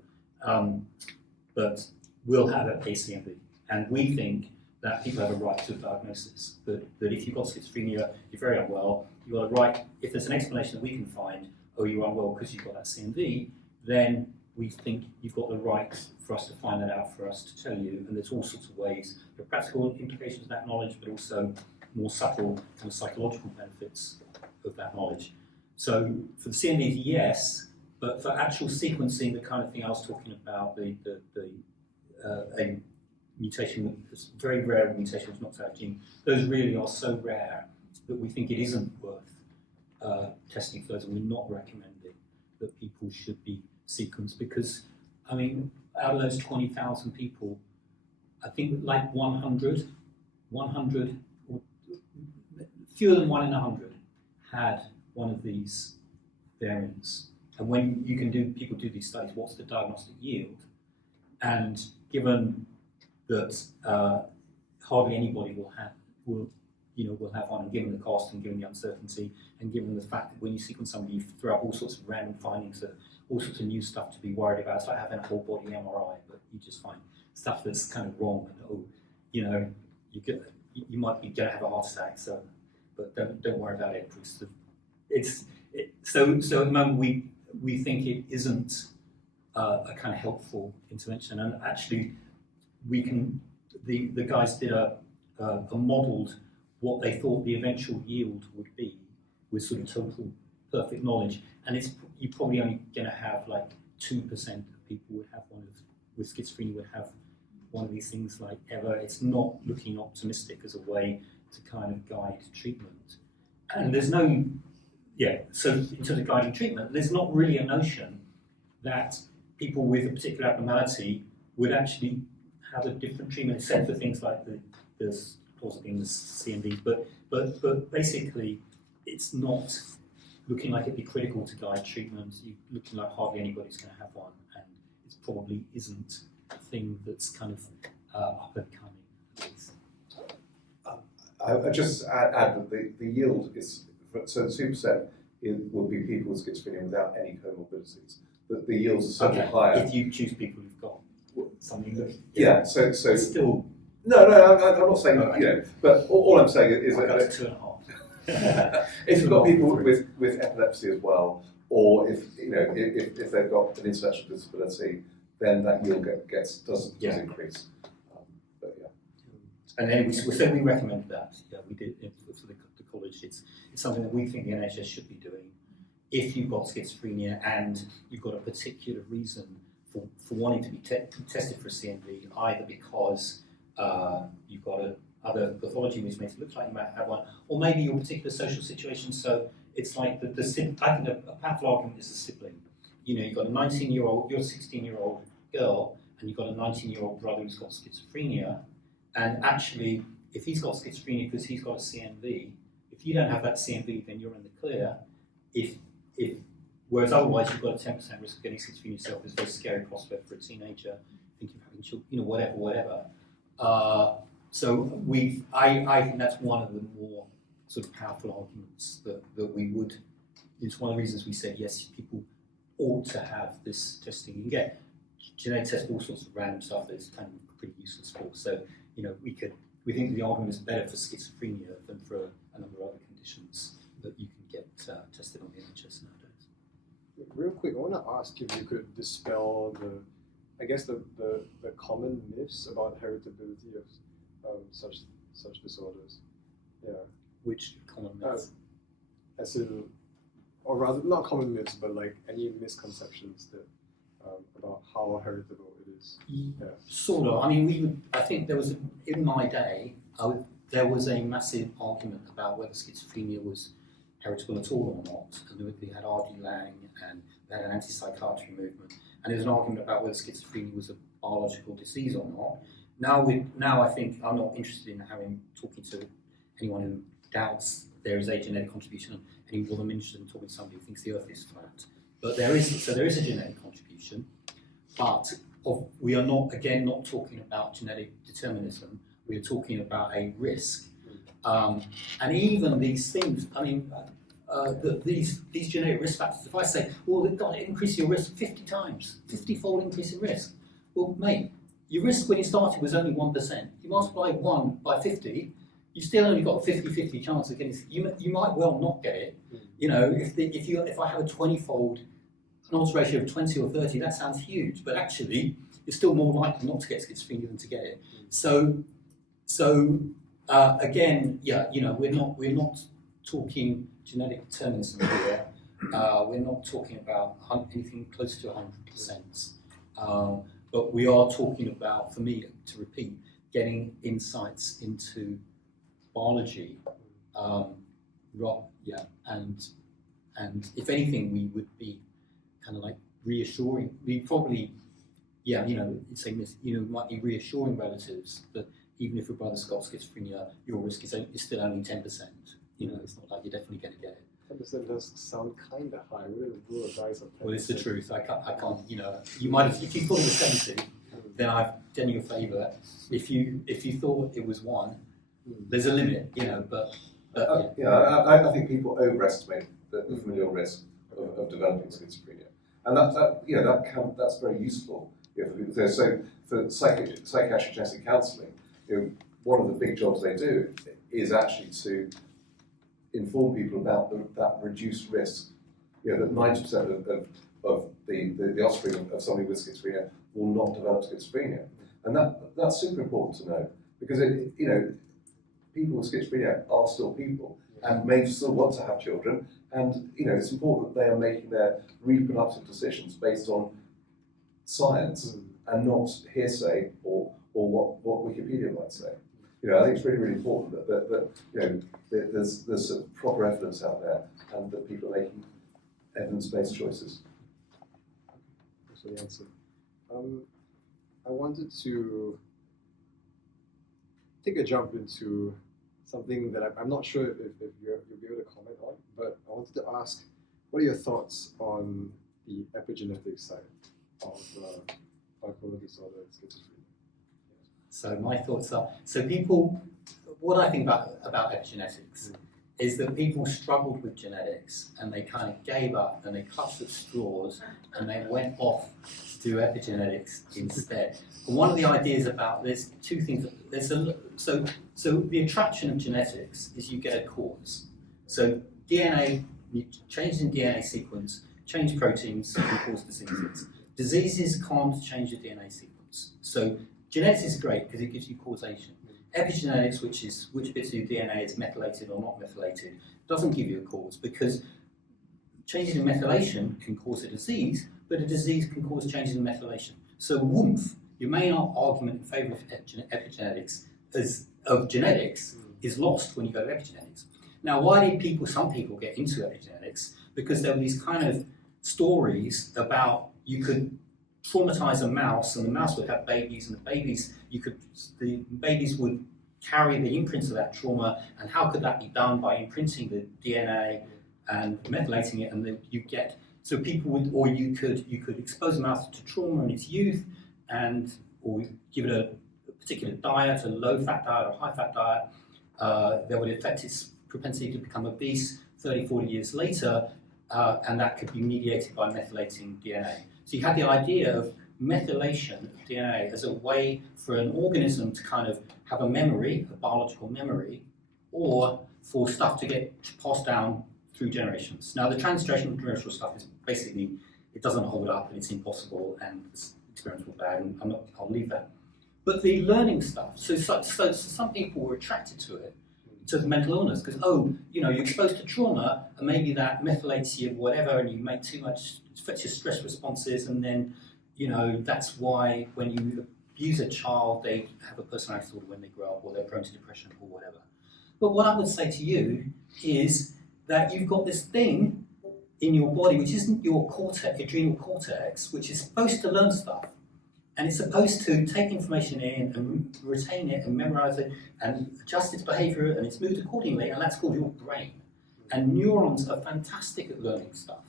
but will have a CMV. And we think that people have a right to a diagnosis. That if you've got schizophrenia, you're very unwell, you've got a right, if there's an explanation that we can find, oh, you're unwell because you've got that CMV, then we think you've got the right for us to find that out, for us to tell you, and there's all sorts of ways. There are practical implications of that knowledge, but also more subtle kind of psychological benefits of that knowledge. So for the CMVs, yes, but for actual sequencing, the kind of thing I was talking about, a mutation, very rare mutation was knocked out of gene, those really are so rare that we think it isn't worth testing for those, and we're not recommending that people should be sequenced, because, I mean, out of those 20,000 people, I think like 100, or fewer than 1 in 100 had one of these variants. And when you can do, people do these studies, what's the diagnostic yield? And given that hardly anybody will have one, and given the cost, and given the uncertainty, and given the fact that when you sequence somebody, you throw out all sorts of random findings, all sorts of new stuff to be worried about. It's like having a whole body MRI, but you just find stuff that's kind of wrong, and you might be going to have a heart attack. So, but don't worry about it. So at the moment we think it isn't a kind of helpful intervention, and actually the guys did a modelled what they thought the eventual yield would be with sort of total perfect knowledge, and you're probably only going to have like 2% of people would have with schizophrenia would have one of these things like ever. It's not looking optimistic as a way to kind of guide treatment, and there's no. Yeah, so in terms of guiding treatment, there's not really a notion that people with a particular abnormality would actually have a different treatment, except for things like the clozapine, the CMV. But basically, it's not looking like it'd be critical to guide treatment. You're looking like hardly anybody's going to have one, and it probably isn't a thing that's kind of up and coming. I just add that the yield is. So the 2% will be people with schizophrenia without any comorbidities. The yields are certainly higher. If you choose people who've got something that... Yeah, so still... No, I'm not saying, but all I'm saying is that... that... 2.5. If you've got people with epilepsy as well, or if they've got an intellectual disability, then that yield does increase. But yeah. And then we recommend that. Yeah, we did for the college. It's something that we think the NHS should be doing. If you've got schizophrenia and you've got a particular reason for wanting to be tested for a CMV, either because you've got other pathology which makes it look like you might have one, or maybe your particular social situation. So it's like I think a powerful argument is a sibling. You've got a 19-year-old, you're a 16-year-old girl, and you've got a 19-year-old brother who's got schizophrenia, and actually, if he's got schizophrenia because he's got a CMV, if you don't have that CMV, then you're in the clear. Whereas otherwise, you've got a 10% risk of getting schizophrenia yourself. It's a very scary prospect for a teenager, thinking of having children, whatever. So I think that's one of the more sort of powerful arguments that we would. It's one of the reasons we said yes, people ought to have this testing. You can get genetic tests for all sorts of random stuff that is kind of pretty useless for. So we think the argument is better for schizophrenia than for a number of other conditions that you can get tested on the NHS nowadays. Real quick, I want to ask if you could dispel the common myths about heritability of such disorders. Yeah. Which common myths? As in, or rather, not common myths, but like any misconceptions that about how heritable it is. Yeah. Sort of. I mean, I think there was in my day there was a massive argument about whether schizophrenia was heritable at all or not, and we had R.D. Laing and they had an anti-psychiatry movement, and there was an argument about whether schizophrenia was a biological disease or not. Now I think I'm not interested in talking to anyone who doubts there is a genetic contribution, any more than interested in talking to somebody who thinks the Earth is flat. But there is a genetic contribution, but we are not talking about genetic determinism. We are talking about a risk, and even these things. I mean, these genetic risk factors. If I say, well, they've got to increase your risk 50 times, 50-fold increase in risk. Well, mate, your risk when you started was only 1%. You multiply 1 by 50, you still only got a 50-50 chance of getting it. You might well not get it. You know, if I have a 20-fold, an odds ratio of 20 or 30, that sounds huge, but actually, you're still more likely not to get schizophrenia than to get it. So again, yeah, you know, we're not talking genetic determinism here. We're not talking about anything close to 100%. But we are talking about, for me, to repeat, getting insights into biology. And if anything, we would be kind of like reassuring. We probably, yeah, you know, saying this, you know, might be reassuring relatives that even if your brother's got schizophrenia, your risk is still only 10%. You know, it's not like you're definitely going to get it. 10% does sound kind of high. We didn't roll a dice of 10%. Well, it's the truth. I can't. You know, you might have. If you thought it was 70, then I've done you a favour. If you thought it was 1, there's a limit. You know, but yeah. I think people overestimate the familial risk of developing schizophrenia, and that's very useful. So for psychiatric genetic counselling, you know, one of the big jobs they do is actually to inform people about that reduced risk. You know, that 90% of the offspring of somebody with schizophrenia will not develop schizophrenia, and that's super important to know, because you know, people with schizophrenia are still people and may still want to have children, and you know, it's important that they are making their reproductive decisions based on science and not hearsay or what Wikipedia might say. You know, I think it's really, really important that you know, there's sort of proper evidence out there, and that people are making evidence-based choices. Thanks for the answer. I wanted to take a jump into something that I'm not sure if you'll be able to comment on, but I wanted to ask, what are your thoughts on the epigenetic side of bipolar disorder and schizophrenia? So my thoughts are, what I think about epigenetics is that people struggled with genetics and they kind of gave up and they clutched at straws and they went off to do epigenetics instead. And one of the ideas about there's two things. So the attraction of genetics is you get a cause. So DNA, changes in DNA sequence, change proteins can cause diseases. Diseases can't change the DNA sequence. So genetics is great because it gives you causation. Epigenetics, which is which bits of your DNA is methylated or not methylated, doesn't give you a cause, because changes in methylation can cause a disease, but a disease can cause changes in methylation. So WUMF, your main argument in favour of epigenetics of genetics is lost when you go to epigenetics. Now, why did some people get into epigenetics? Because there were these kind of stories about you could traumatize a mouse, and the mouse would have babies, and the babies would carry the imprints of that trauma, and how could that be done by imprinting the DNA and methylating it, and then you get, so people would, or you could expose a mouse to trauma in its youth, or give it a particular diet, a low-fat diet or high-fat diet, that would affect its propensity to become obese 30, 40 years later, and that could be mediated by methylating DNA. So you had the idea of methylation of DNA as a way for an organism to kind of have a memory, a biological memory, or for stuff to get passed down through generations. Now, the transgenerational stuff is basically, it doesn't hold up and it's impossible and the experiments were bad, and I'll leave that. But the learning stuff, so some people were attracted to it, to the mental illness, because, you're exposed to trauma and maybe that methylates you, whatever, and you make too much, it affects your stress responses, and then, that's why when you abuse a child, they have a personality disorder when they grow up, or they're prone to depression or whatever. But what I would say to you is that you've got this thing in your body, which isn't your adrenal cortex, which is supposed to learn stuff. And it's supposed to take information in and retain it and memorize it and adjust its behavior and its mood accordingly, and that's called your brain. And neurons are fantastic at learning stuff.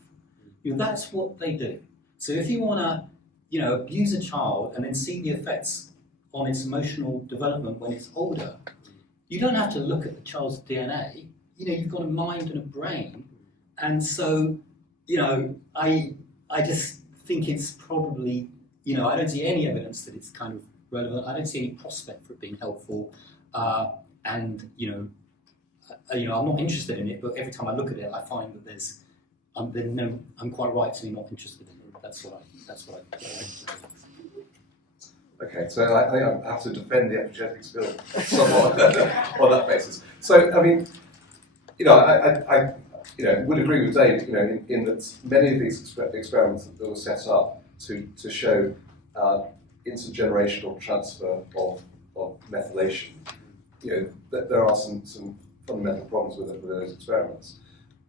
That's what they do. So if you want to, abuse a child and then see the effects on its emotional development when it's older, you don't have to look at the child's DNA. You've got a mind and a brain. And so, I just think it's probably, I don't see any evidence that it's kind of relevant. I don't see any prospect for it being helpful. And I'm not interested in it, but every time I look at it, I find that I'm quite right to be not interested in it. That's what I Okay, so I think I have to defend the epigenetics bill somewhat on that basis. So, I mean, I would agree with Dave, in that many of these experiments that were set up to show intergenerational transfer of methylation, that there are some fundamental problems with those experiments.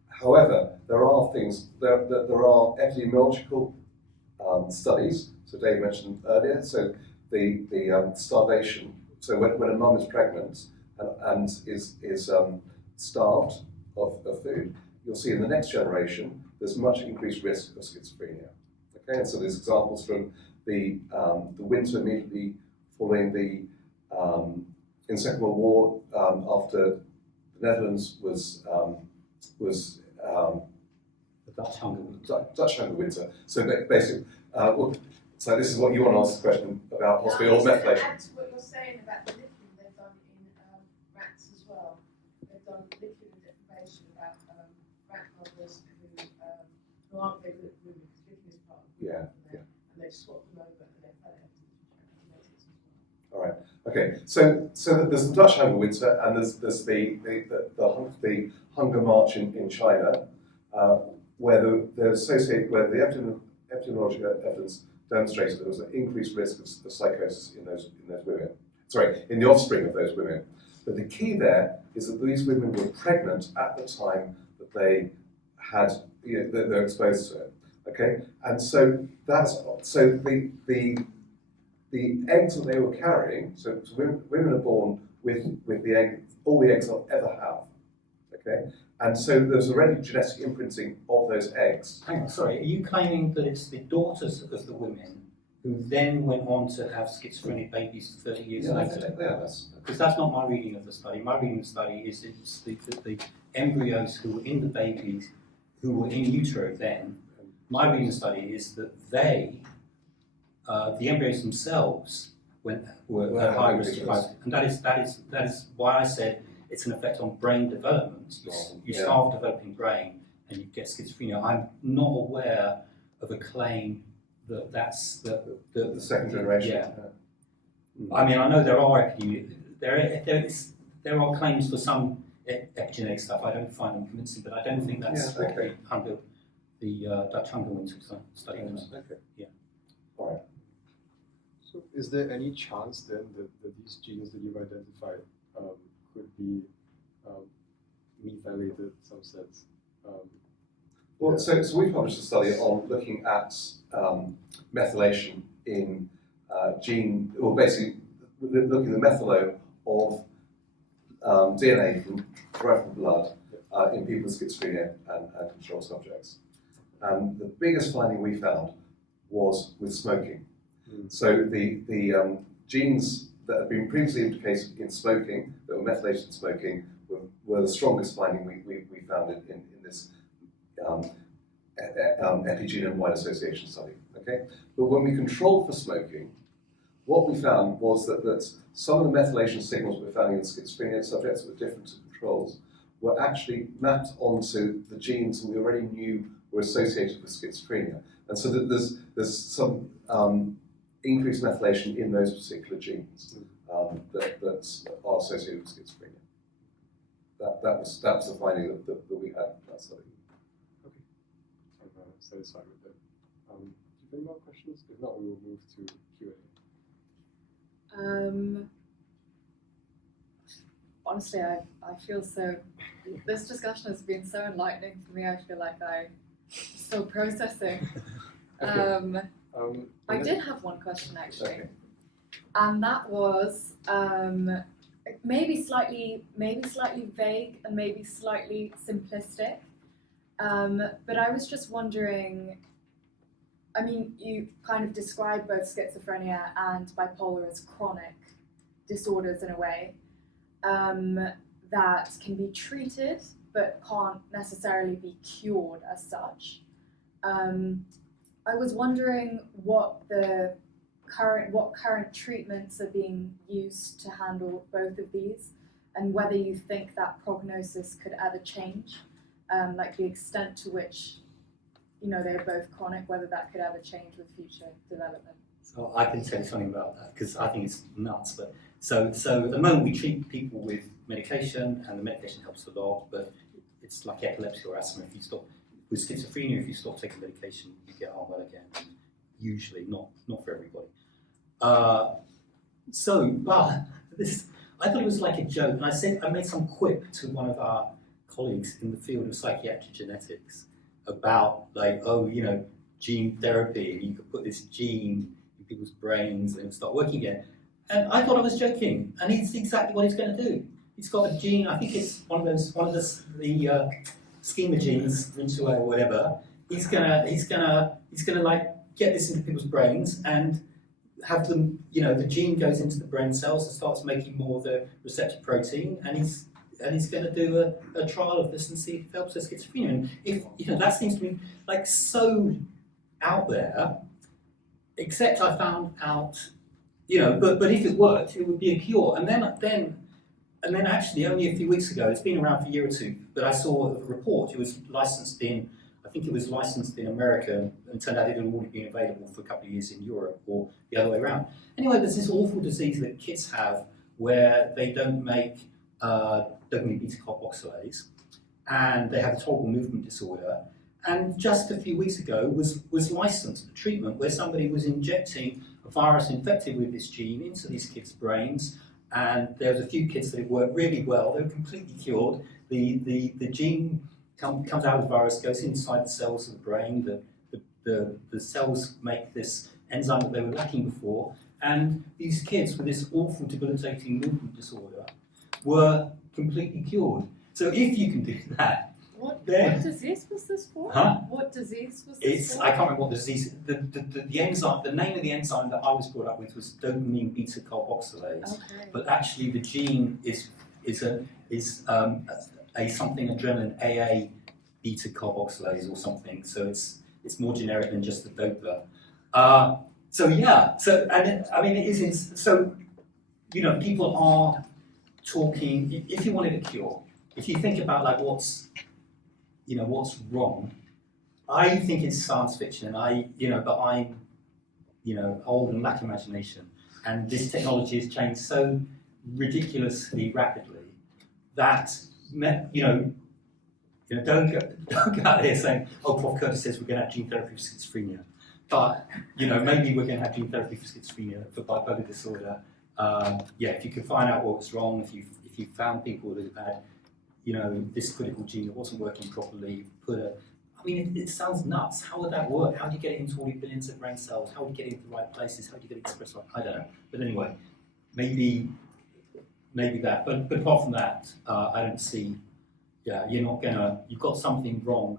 However, there are epidemiological studies. So Dave mentioned earlier. So the starvation. So when a mum is pregnant and is starved of food, you'll see in the next generation there's much increased risk of schizophrenia. Okay, and so there's examples from the winter immediately following the in the Second World War, after the Netherlands was the Dutch hunger. Dutch hunger winter. So basically, so this is what you want to ask the question about possibly old methylation. Add to what you're saying about the lithium they've done in rats as well. They've done lithium deprivation about rat mothers who aren't very good at moving, because lithium is part of the and they've swapped them over and they've had genetics as well. All right. Okay. So there's the Dutch hunger winter, and there's the hunger march in China, where the epidemiological evidence demonstrated there was an increased risk of psychosis in those women. Sorry, in the offspring of those women. But the key there is that these women were pregnant at the time that they had that they're exposed to it. Okay, and so the eggs that they were carrying. So women are born with the egg, all the eggs they'll ever have. Okay, and so there's already genetic imprinting of those eggs. Hang on, sorry, are you claiming that it's the daughters of the women who then went on to have schizophrenic babies 30 years later? Because that's not my reading of the study. My reading of the study is it's the embryos who were in the babies who were in utero then. My reading of the study is that the embryos themselves were at high risk of hyper, and that is why I said it's an effect on brain development. You start developing brain and you get schizophrenia. I'm not aware of a claim that's the second generation. Yeah. I mean, I know there are there are claims for some epigenetic stuff. I don't find them convincing, but I don't think that's what the Dutch hunger winter study was. Okay. Yeah. All right. So is there any chance then that these genes that you've identified could be methylated in some sense? Well, so we published a study on looking at methylation in basically looking at the methylome of DNA from peripheral blood in people with schizophrenia and control subjects. And the biggest finding we found was with smoking. So the genes that had been previously implicated in smoking, that were methylated in smoking, were the strongest finding we found in this epigenome wide association study. Okay, but when we controlled for smoking, what we found was that some of the methylation signals we were finding in schizophrenia subjects that were different to controls were actually mapped onto the genes that we already knew were associated with schizophrenia, and so that there's some increased methylation in those particular genes that are associated with schizophrenia. That was the finding that we had in that study. Okay, I'm satisfied with that. Do you have any more questions? If not, we will move to Q&A. Honestly, I feel so. This discussion has been so enlightening for me. I feel like I'm still processing. Okay. I did have one question actually, Okay. and that was maybe slightly vague and maybe slightly simplistic. But I was just wondering. I mean, you kind of describe both schizophrenia and bipolar as chronic disorders in a way that can be treated but can't necessarily be cured as such. I was wondering what the what current treatments are being used to handle both of these, and whether you think that prognosis could ever change, like the extent to which they're both chronic, whether that could ever change with future development. So I can tell you something about that because I think it's nuts. But so at the moment we treat people with medication, and the medication helps a lot. But it's like epilepsy or asthma. If you stop with schizophrenia, if you stop taking medication, you get on well again. Usually, not for everybody. This I thought it was like a joke, and I made some quip to one of our colleagues in the field of psychiatric genetics about gene therapy, and you could put this gene in people's brains and it would start working again. And I thought I was joking, and it's exactly what he's going to do. He's got a gene. I think it's one of the schema genes, Rintua or whatever. He's gonna like get this into people's brains and have them. The gene goes into the brain cells and starts making more of the receptor protein, and he's going to do a trial of this and see if it helps with schizophrenia. And if that seems to me like so out there, except I found out, but if it worked, it would be a cure. And then actually only a few weeks ago, it's been around for a year or two, but I saw a report. It was licensed in America, and it turned out it had already been available for a couple of years in Europe, or the other way around. Anyway, there's this awful disease that kids have where they don't make dopamine beta carboxylase, and they have a total movement disorder. And just a few weeks ago was licensed a treatment where somebody was injecting a virus infected with this gene into these kids' brains, and there was a few kids that it worked really well. They were completely cured. The gene comes out of the virus, goes inside the cells of the brain. The cells make this enzyme that they were lacking before, and these kids with this awful debilitating movement disorder were completely cured. So if you can do that, what disease was this for? Huh? What disease was this for? I can't remember what the disease. The enzyme, the name of the enzyme that I was brought up with was dopamine beta carboxylase. Okay. But actually, the gene is a something adrenaline AA beta carboxylase or something. So it's more generic than just the dopa. People are talking. If you wanted a cure, if you think about like what's wrong, I think it's science fiction, and but I'm old and lack imagination, and this technology has changed so ridiculously rapidly that don't go out here saying, oh, Prof. Curtis says we're going to have gene therapy for schizophrenia, but maybe we're going to have gene therapy for schizophrenia, for bipolar disorder. If you could find out what was wrong, if you found people who had this critical gene that wasn't working properly, it sounds nuts. How would that work? How do you get it into all the billions of brain cells? How would you get it into the right places? How do you get it expressed right? I don't know. But anyway, maybe that. But apart from that, I don't see. You've got something wrong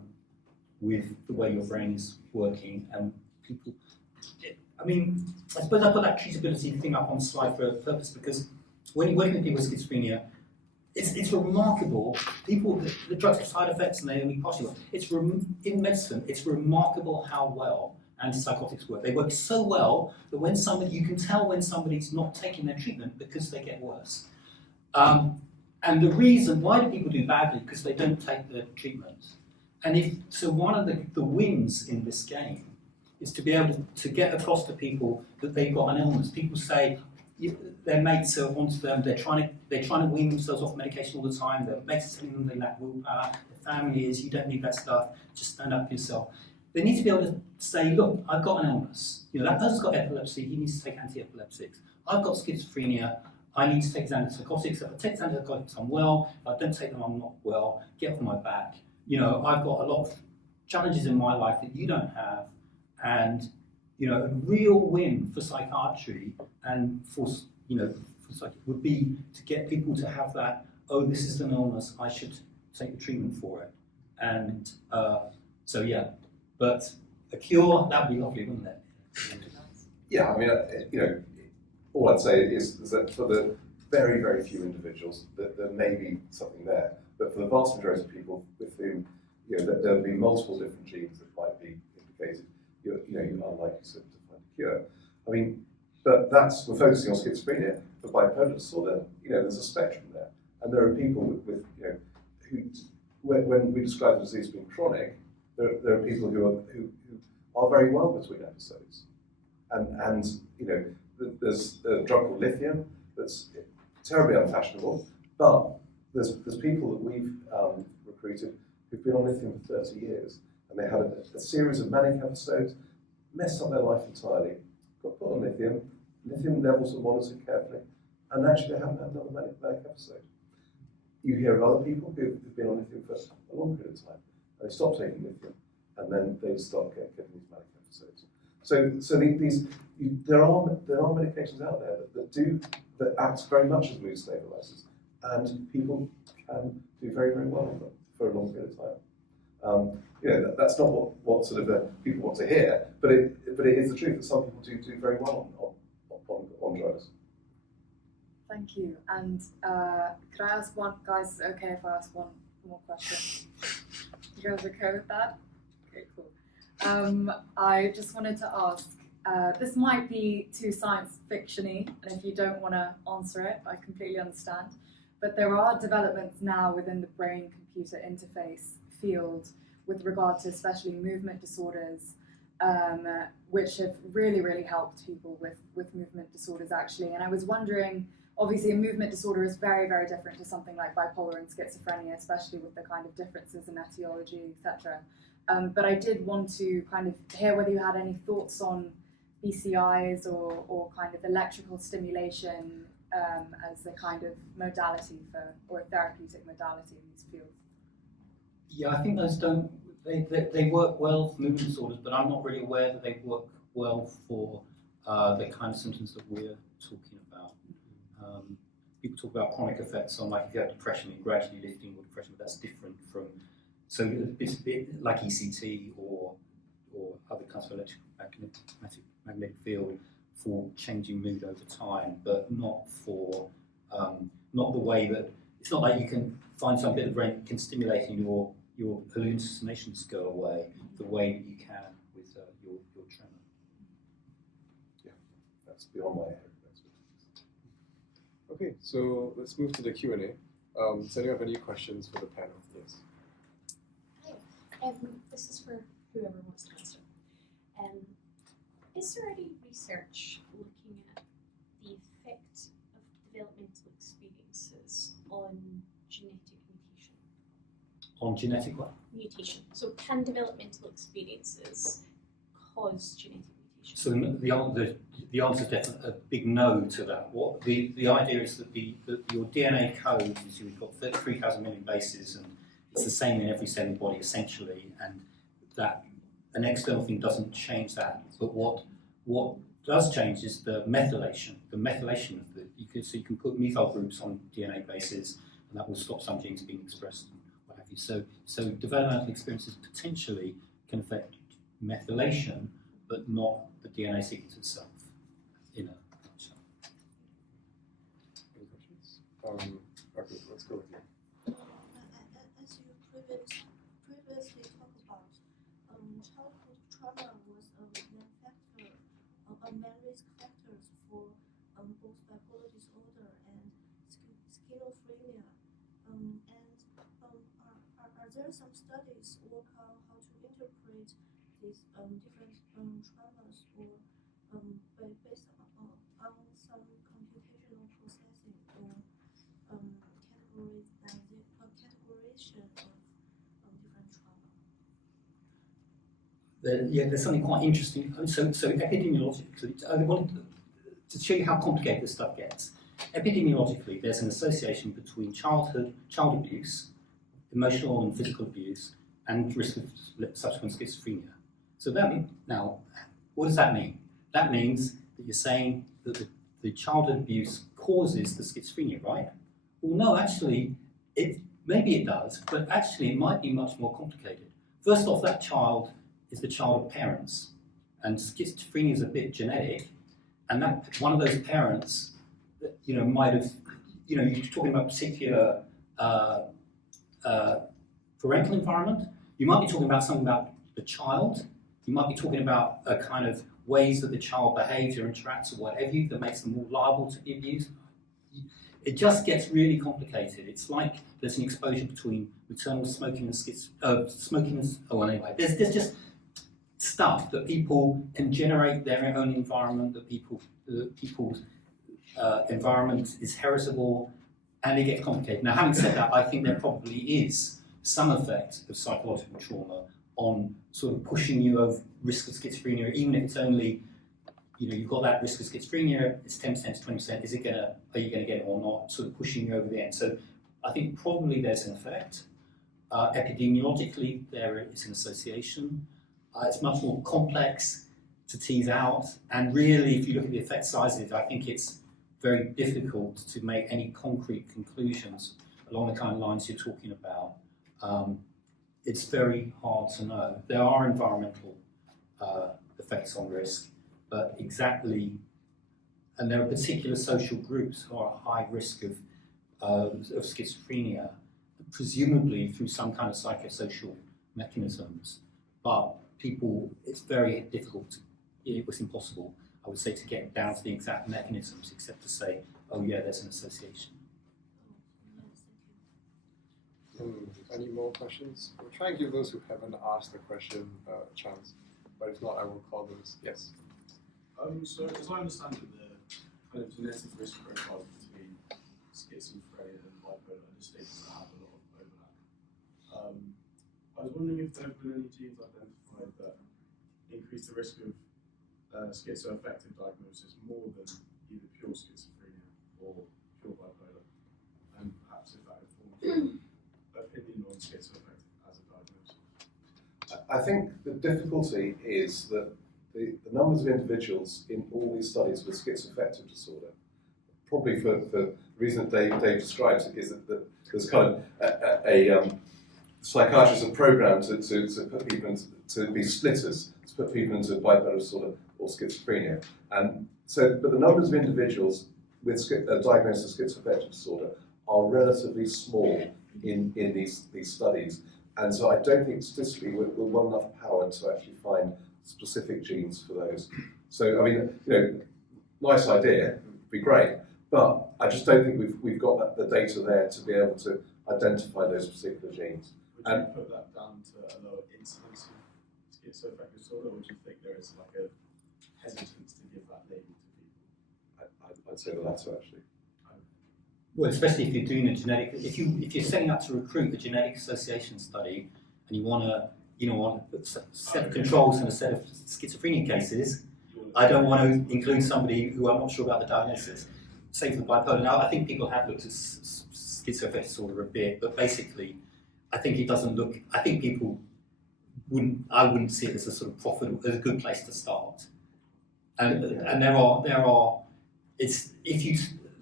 with the way your brain is working, and people. I suppose I put that treatability thing up on the slide for a purpose, because when you're working with people with schizophrenia, it's remarkable. The drugs have side effects and they only partially work. In medicine, it's remarkable how well antipsychotics work. They work so well that you can tell when somebody's not taking their treatment because they get worse. And the reason, why do people do badly? Because they don't take the treatment. And one of the wins in this game is to be able to get across to people that they've got an illness. People say, their mates are onto them, they're trying to wean themselves off medication all the time, their mates are telling them they lack willpower, their family is, you don't need that stuff, just stand up for yourself. They need to be able to say, look, I've got an illness. That person's got epilepsy, he needs to take anti-epileptics. I've got schizophrenia, I need to take his antipsychotics. If I take his antipsychotics, I'm well. If I don't take them, I'm not well. Get off my back. I've got a lot of challenges in my life that you don't have, and a real win for psychiatry and for psychiatry would be to get people to have that, oh, this is an illness, I should take the treatment for it. And but a cure, that would be lovely, wouldn't it? Yeah, all I'd say is that for the very, very few individuals, that there may be something there, but for the vast majority of people with whom there'll be multiple different genes that might be implicated, you're unlikely to find a cure. But we're focusing on schizophrenia. For bipolar disorder, there's a spectrum there, and there are people with who, when we describe the disease being chronic, there are people who are very well between episodes, and there's a drug called lithium that's terribly unfashionable, but there's people that we've recruited who've been on lithium for 30 years, and they had a series of manic episodes, messed up their life entirely, got put on lithium levels were monitored carefully, and actually they haven't had another manic episode. You hear of other people who've been on lithium for a long period of time, and they stop taking lithium, and then they start getting these manic episodes. So there are medications out there that act very much as mood stabilizers, and people can do very, very well on them for a long period of time. That's not what sort of people want to hear, but it is the truth that some people do very well on drugs. Thank you. And could I ask one, guys? Okay, if I ask one more question, you guys okay with that? Okay, cool. I just wanted to ask. This might be too science fiction-y, and if you don't want to answer it, I completely understand. But there are developments now within the brain-computer interface field with regard to especially movement disorders, which have really, really helped people with movement disorders actually. And I was wondering, obviously a movement disorder is very, very different to something like bipolar and schizophrenia, especially with the kind of differences in etiology, etc. But I did want to kind of hear whether you had any thoughts on BCIs or kind of electrical stimulation as a kind of modality or a therapeutic modality in these fields. Yeah, I think those they work well for movement disorders, but I'm not really aware that they work well for the kind of symptoms that we're talking about. People talk about chronic effects on, like if you have depression and gradually lifting or depression, but that's different from, so it's a bit like ECT or other kinds of magnetic field for changing mood over time, but not for, not the way that, it's not like you can find some bit of brain that can stimulate and your hallucinations go away the way that you can with your tremor. Yeah, that's beyond my head. Okay, so let's move to the Q&A. Does anyone have any questions for the panel? Yes. Hi, this is for whoever wants to answer. Is there any research looking at the effect of developmental experiences on genetic mutation? On genetic what? Mutation. So can developmental experiences cause genetic mutation? So the answer is definitely a big no to that. What the idea is that your DNA code is you've got 33,000 million bases, and it's the same in every cell in the body essentially, and that an external thing doesn't change that. But what does change is the methylation. The methylation of you can put methyl groups on DNA bases, and that will stop some genes being expressed and what have you. So developmental experiences potentially can affect methylation, but not the DNA sequence itself. In a nutshell. Any questions? Okay, let's go with you. As you previously talked about, childhood trauma was a main risk factors for both bipolar disorder and schizophrenia. Are there some studies work on how to interpret these different traumas, or based on some computational processing or categorization of different trauma? There's something quite interesting. So epidemiologically, I wanted to show you how complicated this stuff gets. Epidemiologically, there's an association between child abuse, emotional and physical abuse, and risk of subsequent schizophrenia. So now, what does that mean? That means that you're saying that the childhood abuse causes the schizophrenia, right? Well, no, actually, maybe it does, but actually it might be much more complicated. First off, that child is the child of parents, and schizophrenia is a bit genetic, and that one of those parents, might have, you're talking about particular parental environment. You might be talking about something about the child. You might be talking about a kind of ways that the child behaves or interacts or whatever that makes them more liable to be abused. It just gets really complicated. It's like there's an exposure between maternal smoking and smoking and, anyway. There's just stuff that people can generate their own environment, that people's environment is heritable, and it gets complicated. Now, having said that, I think there probably is some effect of psychological trauma on sort of pushing you over risk of schizophrenia, even if it's only, you've got that risk of schizophrenia, it's 10% to 20%, are you going to get it or not, sort of pushing you over the end. So I think probably there's an effect. Epidemiologically, there is an association. It's much more complex to tease out, and really, if you look at the effect sizes, I think it's very difficult to make any concrete conclusions along the kind of lines you're talking about. It's very hard to know. There are environmental effects on risk, but exactly, and there are particular social groups who are at high risk of schizophrenia, presumably through some kind of psychosocial mechanisms. But people, it's very difficult, it was impossible, I would say, to get down to the exact mechanisms, except to say, oh yeah, there's an association. Any more questions? We'll try and give those who haven't asked the question a chance, but if not, I will call those. Yes. So, as I understand it, the kind of genetic risk profiles between schizophrenia and bipolar are distincts that have a lot of overlap. I was wondering if there have been any genes identified that increase the risk of schizoaffective diagnosis more than either pure schizophrenia or pure bipolar, and perhaps if that informs opinion on schizoaffective as a diagnosis. I think the difficulty is that the numbers of individuals in all these studies with schizoaffective disorder, probably for the reason that Dave describes it, is that there's kind of a psychiatrists are programmed to put people into, to be splitters, to put people into bipolar disorder or schizophrenia. And so, but the numbers of individuals with diagnosis of schizoaffective disorder are relatively small in these studies. And so I don't think statistically we're well enough powered to actually find specific genes for those. So, I mean, nice idea, would be great, but I just don't think we've got the data there to be able to identify those particular genes. Would you put that down to a lower incidence of schizoaffective disorder, or would you think there is like a hesitance to give that label to people? I'd say the latter, actually. Well, especially if you're doing a genetic, if you're setting up to recruit a genetic association study, and you want to, want a set of controls and a set of schizophrenia cases, I don't want to include somebody who I'm not sure about the diagnosis. Same for bipolar. Now, I think people have looked at schizoaffective disorder a bit, but basically, I think it doesn't look. I think people I wouldn't see it as a sort of profitable, as a good place to start. And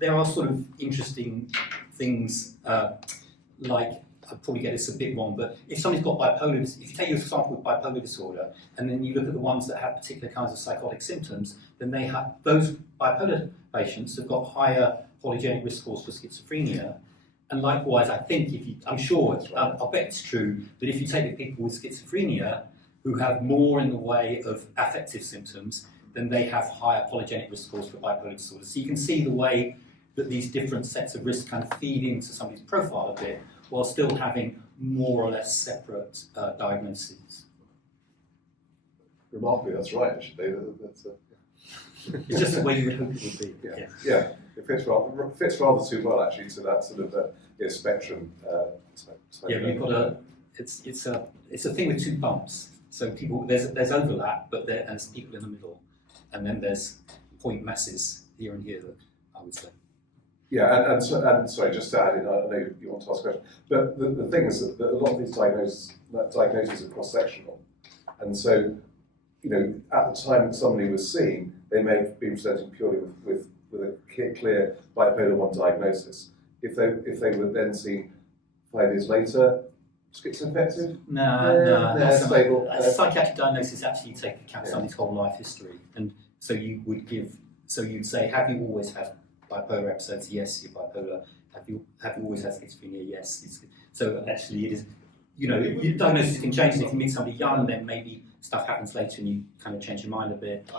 there are sort of interesting things like, I'll probably get this a bit wrong, but if somebody's got bipolar, if you take your sample with bipolar disorder and then you look at the ones that have particular kinds of psychotic symptoms, then they have, those bipolar patients have got higher polygenic risk scores for schizophrenia. And likewise, I think I'm sure, I'll bet it's true, that if you take the people with schizophrenia who have more in the way of affective symptoms, then they have higher polygenic risk scores for bipolar disorder. So you can see the way that these different sets of risks kind of feed into somebody's profile a bit, while still having more or less separate diagnoses. Remarkably, that's right, actually. It's just the way you would hope it would be. Yeah. It fits rather too well, actually, to that sort of spectrum. You've got it's a thing with two bumps. So people, there's overlap, but there's people in the middle, and then there's point masses here and here, I would say. Yeah, and sorry, just to add in, I know you want to ask a question, but the thing is that a lot of these diagnoses are cross-sectional, and so, at the time that somebody was seen, they may have been presenting purely with a clear bipolar 1 diagnosis. If they were then seen 5 years later, schizoaffective? No, they're stable. A psychiatric diagnosis actually take account of somebody's whole life history, and so you'd say, have you always had bipolar episodes? Yes, you're bipolar. Have you always had schizophrenia? Yes. So actually, it is. Your diagnosis can change. And if you meet somebody young, then maybe stuff happens later and you kind of change your mind a bit.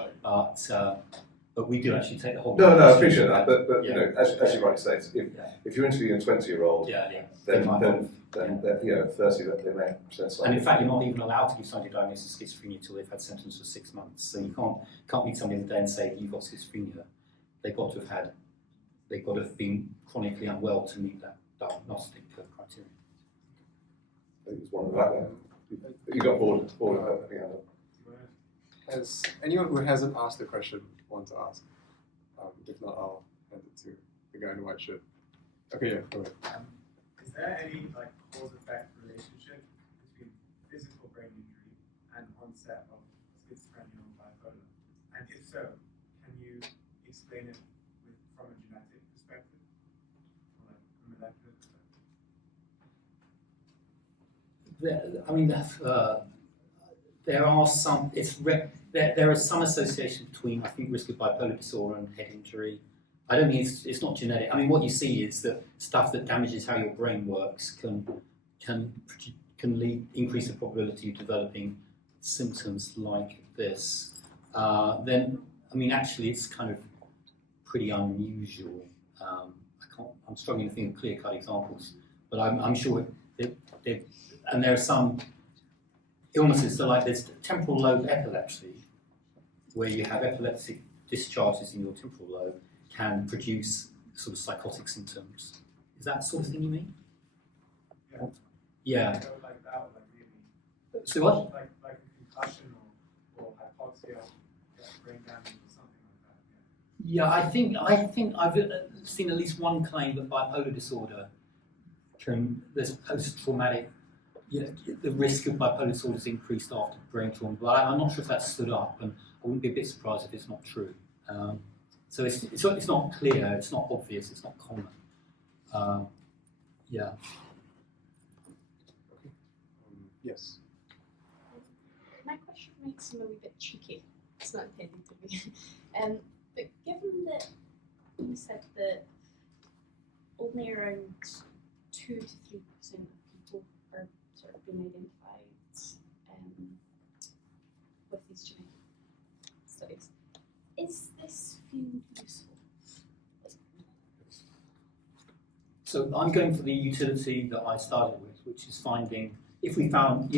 But we do actually take the whole. No, I appreciate that. But yeah. you know, as you rightly say, if you're interviewing a 20-year-old, then 30 that they may present slightly. And in fact, you're not even allowed to give somebody a diagnosis of schizophrenia until they've had symptoms for 6 months. So you can't meet somebody in the day and say you've got schizophrenia. They've got to have been chronically unwell to meet that diagnostic criteria. I think it's one of that. You got bored. Has anyone who hasn't asked the question want to ask? If not, I'll hand it to the guy in the white shirt. Okay, yeah, go ahead. Is there any cause-effect relationship between physical brain injury and onset of schizophrenia or bipolar? And if so, can you explain it from a genetic perspective, or a molecular perspective? I mean, there are some. There is some association between, I think, risk of bipolar disorder and head injury. I don't mean it's not genetic. I mean, what you see is that stuff that damages how your brain works can increase the probability of developing symptoms like this. Then, I mean, actually, it's kind of pretty unusual. I'm struggling to think of clear-cut examples, but I'm sure and there are some illnesses, so like there's temporal lobe epilepsy, where you have epileptic discharges in your temporal lobe, can produce sort of psychotic symptoms. Is that the sort of thing you mean? Yeah. So like that, like really. So what? Like a concussion or hypoxia, brain damage or something like that. Yeah, I think I've seen at least one claim that bipolar disorder there's post-traumatic. The risk of bipolar disorder is increased after brain trauma, but I'm not sure if that's stood up, and I wouldn't be a bit surprised if it's not true. So it's not clear, it's not obvious, it's not common. Yeah. Yes. My question might seem a wee bit cheeky. It's not intended to be. But given that you said that only around 2 to 3% of people are sort of being identified with these genetic studies, is this field useful? So I'm going for the utility that I started with, which is finding, if we found,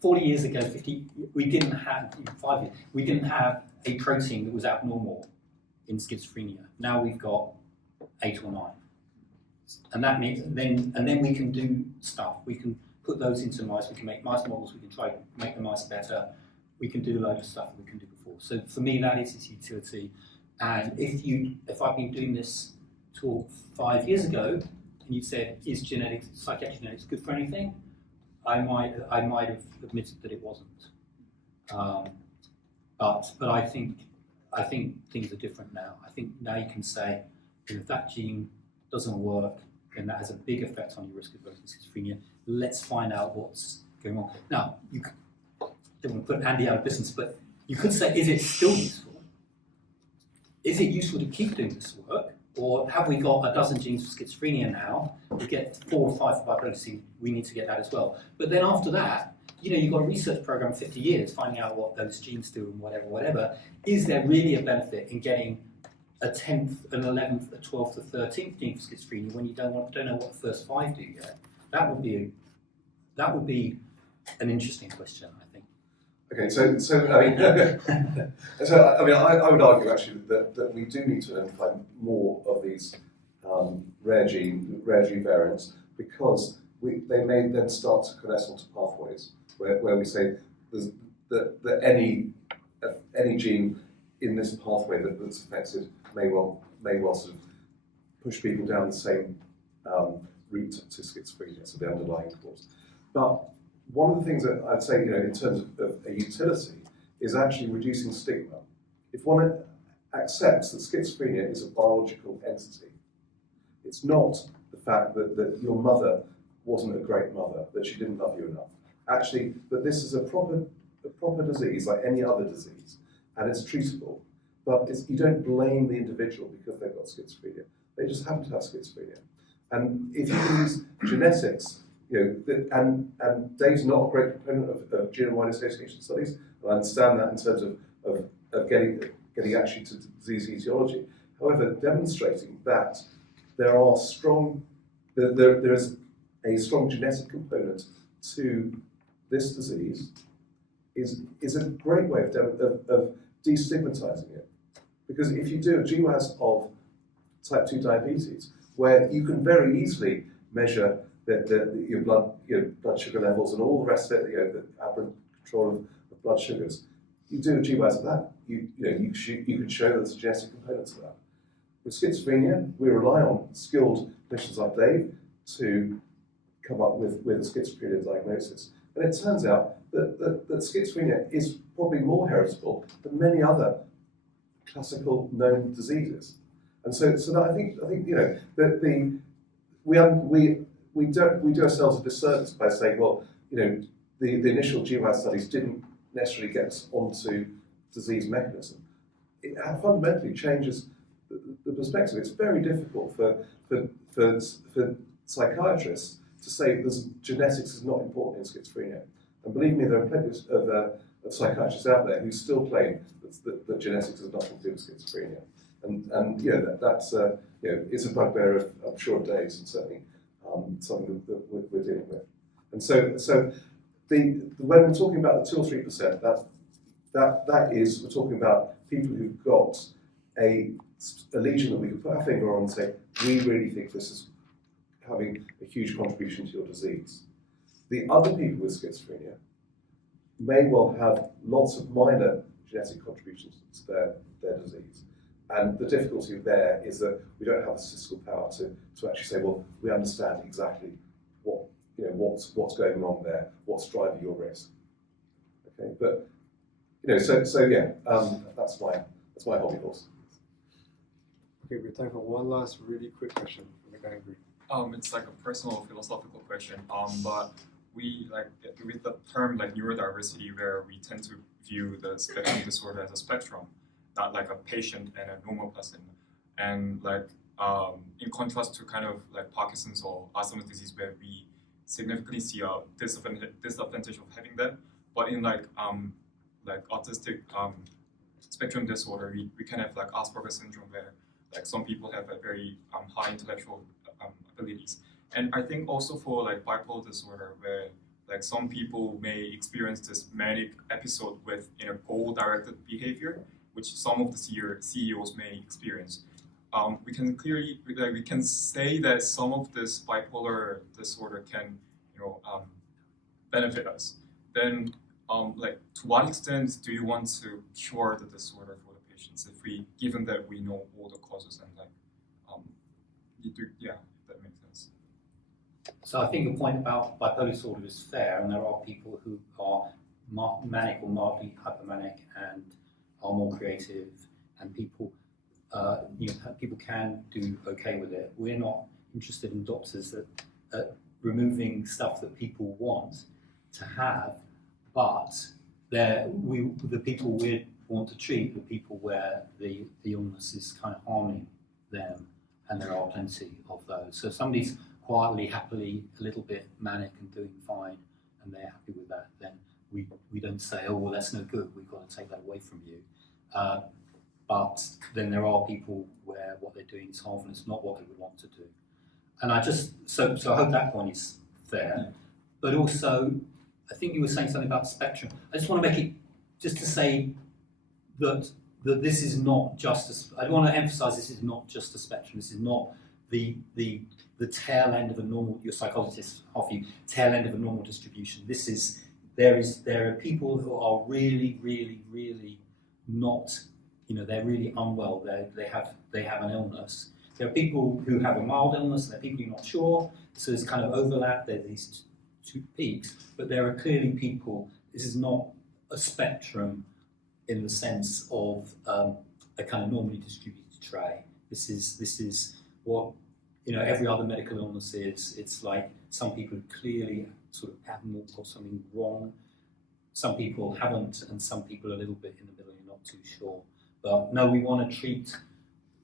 40 years ago, 50, we didn't have, 5 years, we didn't have a protein that was abnormal in schizophrenia. Now we've got 8 or 9. And that means, then we can do stuff. We can put those into mice, we can make mice models, we can try to make the mice better, we can do a load of stuff that we can do before. So for me, that is its utility. And if I've been doing this talk 5 years ago, and you said, is psychiatric genetics good for anything? I might have admitted that it wasn't. But I think things are different now. I think now you can say, if that gene doesn't work, then that has a big effect on your risk of developing schizophrenia. Let's find out what's going on. Now, you don't want to put Andy out of business, but you could say, is it still useful? Is it useful to keep doing this work? Or have we got a dozen genes for schizophrenia now? We get 4 or 5 for bipolar disease, we need to get that as well. But then after that, you've got a research program 50 years finding out what those genes do and whatever. Is there really a benefit in getting a 10th, an 11th, a 12th, a 13th gene for schizophrenia when you don't know what the first 5 do yet? That would be an interesting question, I think. Okay, so I mean, I would argue actually that we do need to identify more of these rare gene variants, because they may then start to coalesce onto pathways where we say that any gene in this pathway that's affected may well sort of push people down the same route to schizophrenia, so the underlying cause. But one of the things that I'd say, in terms of a utility, is actually reducing stigma. If one accepts that schizophrenia is a biological entity, it's not the fact that your mother wasn't a great mother, that she didn't love you enough. Actually, that this is a proper disease like any other disease, and it's treatable. But you don't blame the individual because they've got schizophrenia. They just happen to have schizophrenia. And if you can use genetics, and Dave's not a great proponent of genome-wide association studies, and I understand that in terms of getting actually to disease etiology. However, demonstrating that there is a strong genetic component to this disease is a great way of destigmatizing it. Because if you do a GWAS of type 2 diabetes, where you can very easily measure your blood sugar levels and all the rest of it, the aberrant control of blood sugars, you do a GWAS of that. You can show that there's a genetic component to that. With schizophrenia, we rely on skilled clinicians like Dave to come up with a schizophrenia diagnosis. And it turns out that schizophrenia is probably more heritable than many other classical known diseases. And so that I think that we do ourselves a disservice by saying, well, the initial GWAS studies didn't necessarily get us onto disease mechanism. It fundamentally changes the perspective. It's very difficult for psychiatrists to say genetics is not important in schizophrenia. And believe me, there are plenty of psychiatrists out there who still claim that genetics has nothing to do with schizophrenia. And that's it's a bugbear of, I'm sure, of Dave's, and certainly something that we're dealing with. And so when we're talking about the 2 or 3%, that is, we're talking about people who've got a lesion that we can put our finger on and say, we really think this is having a huge contribution to your disease. The other people with schizophrenia may well have lots of minor genetic contributions to their disease. And the difficulty there is that we don't have the statistical power to actually say, well, we understand exactly what's going on there, what's driving your risk. Okay, but that's my hobby horse. Okay, we have time for one last really quick question from the guy in green. It's like a personal philosophical question. But we with the term neurodiversity, where we tend to view the spectrum disorder as a spectrum, not like a patient and a normal person. And in contrast to kind of like Parkinson's or Alzheimer's disease, where we significantly see a disadvantage of having them. But in autistic spectrum disorder, we can have like Asperger's syndrome, where like some people have a very high intellectual abilities. And I think also for like bipolar disorder, where like some people may experience this manic episode with goal-directed behavior, which some of the CEOs may experience. We can clearly we can say that some of this bipolar disorder can benefit us. Then to what extent do you want to cure the disorder for the patients, given that we know all the causes and that makes sense. So I think the point about bipolar disorder is fair, and there are people who are manic or mildly hypomanic and are more creative, and people can do okay with it. We're not interested in doctors at removing stuff that people want to have, but the people we want to treat are people where the illness is kind of harming them, and there are plenty of those. So if somebody's quietly, happily, a little bit manic and doing fine, and they're happy with that, then we don't say, oh, well, that's no good, we've got to take that away from you. But then there are people where what they're doing is harmful and it's not what they would want to do. And I hope that point is fair. But also, I think you were saying something about the spectrum. I just want to make it, just to say that this is not just I want to emphasize this is not just a spectrum. This is not the tail end of a normal, your psychologist half you, tail end of a normal distribution. There are people who are really, really, really not, they're really unwell. They have an illness. There are people who have a mild illness, and there are people who are not sure. So there's kind of overlap. There are these two peaks, but there are clearly people. This is not a spectrum in the sense of a kind of normally distributed tray. This is what every other medical illness is. It's like some people clearly sort of abnormal or something wrong. Some people haven't, and some people are a little bit in the middle. You're not too sure. But no, we want to treat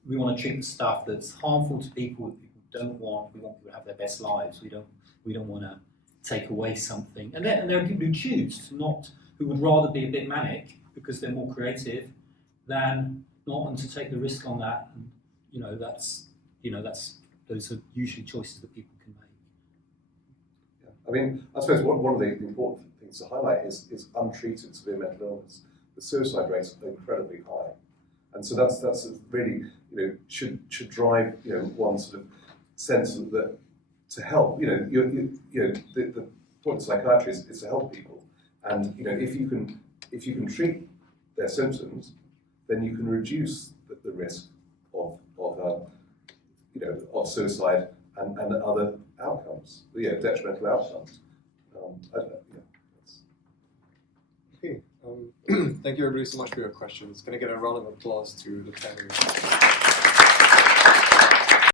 the stuff that's harmful to people that people don't want. We want people to have their best lives. We don't want to take away something. And there are people who choose to who would rather be a bit manic because they're more creative than not want to take the risk on that. And those are usually choices that people can make. Yeah. I mean, I suppose one of the important things to highlight is untreated severe mental illness. The suicide rates are incredibly high, and so that's really should drive one sort of sense that to help. The point of psychiatry is to help people, and if you can treat their symptoms, then you can reduce the risk of suicide and other outcomes, detrimental outcomes. Okay. Thank you everybody so much for your questions. Can I get a round of applause to the panel?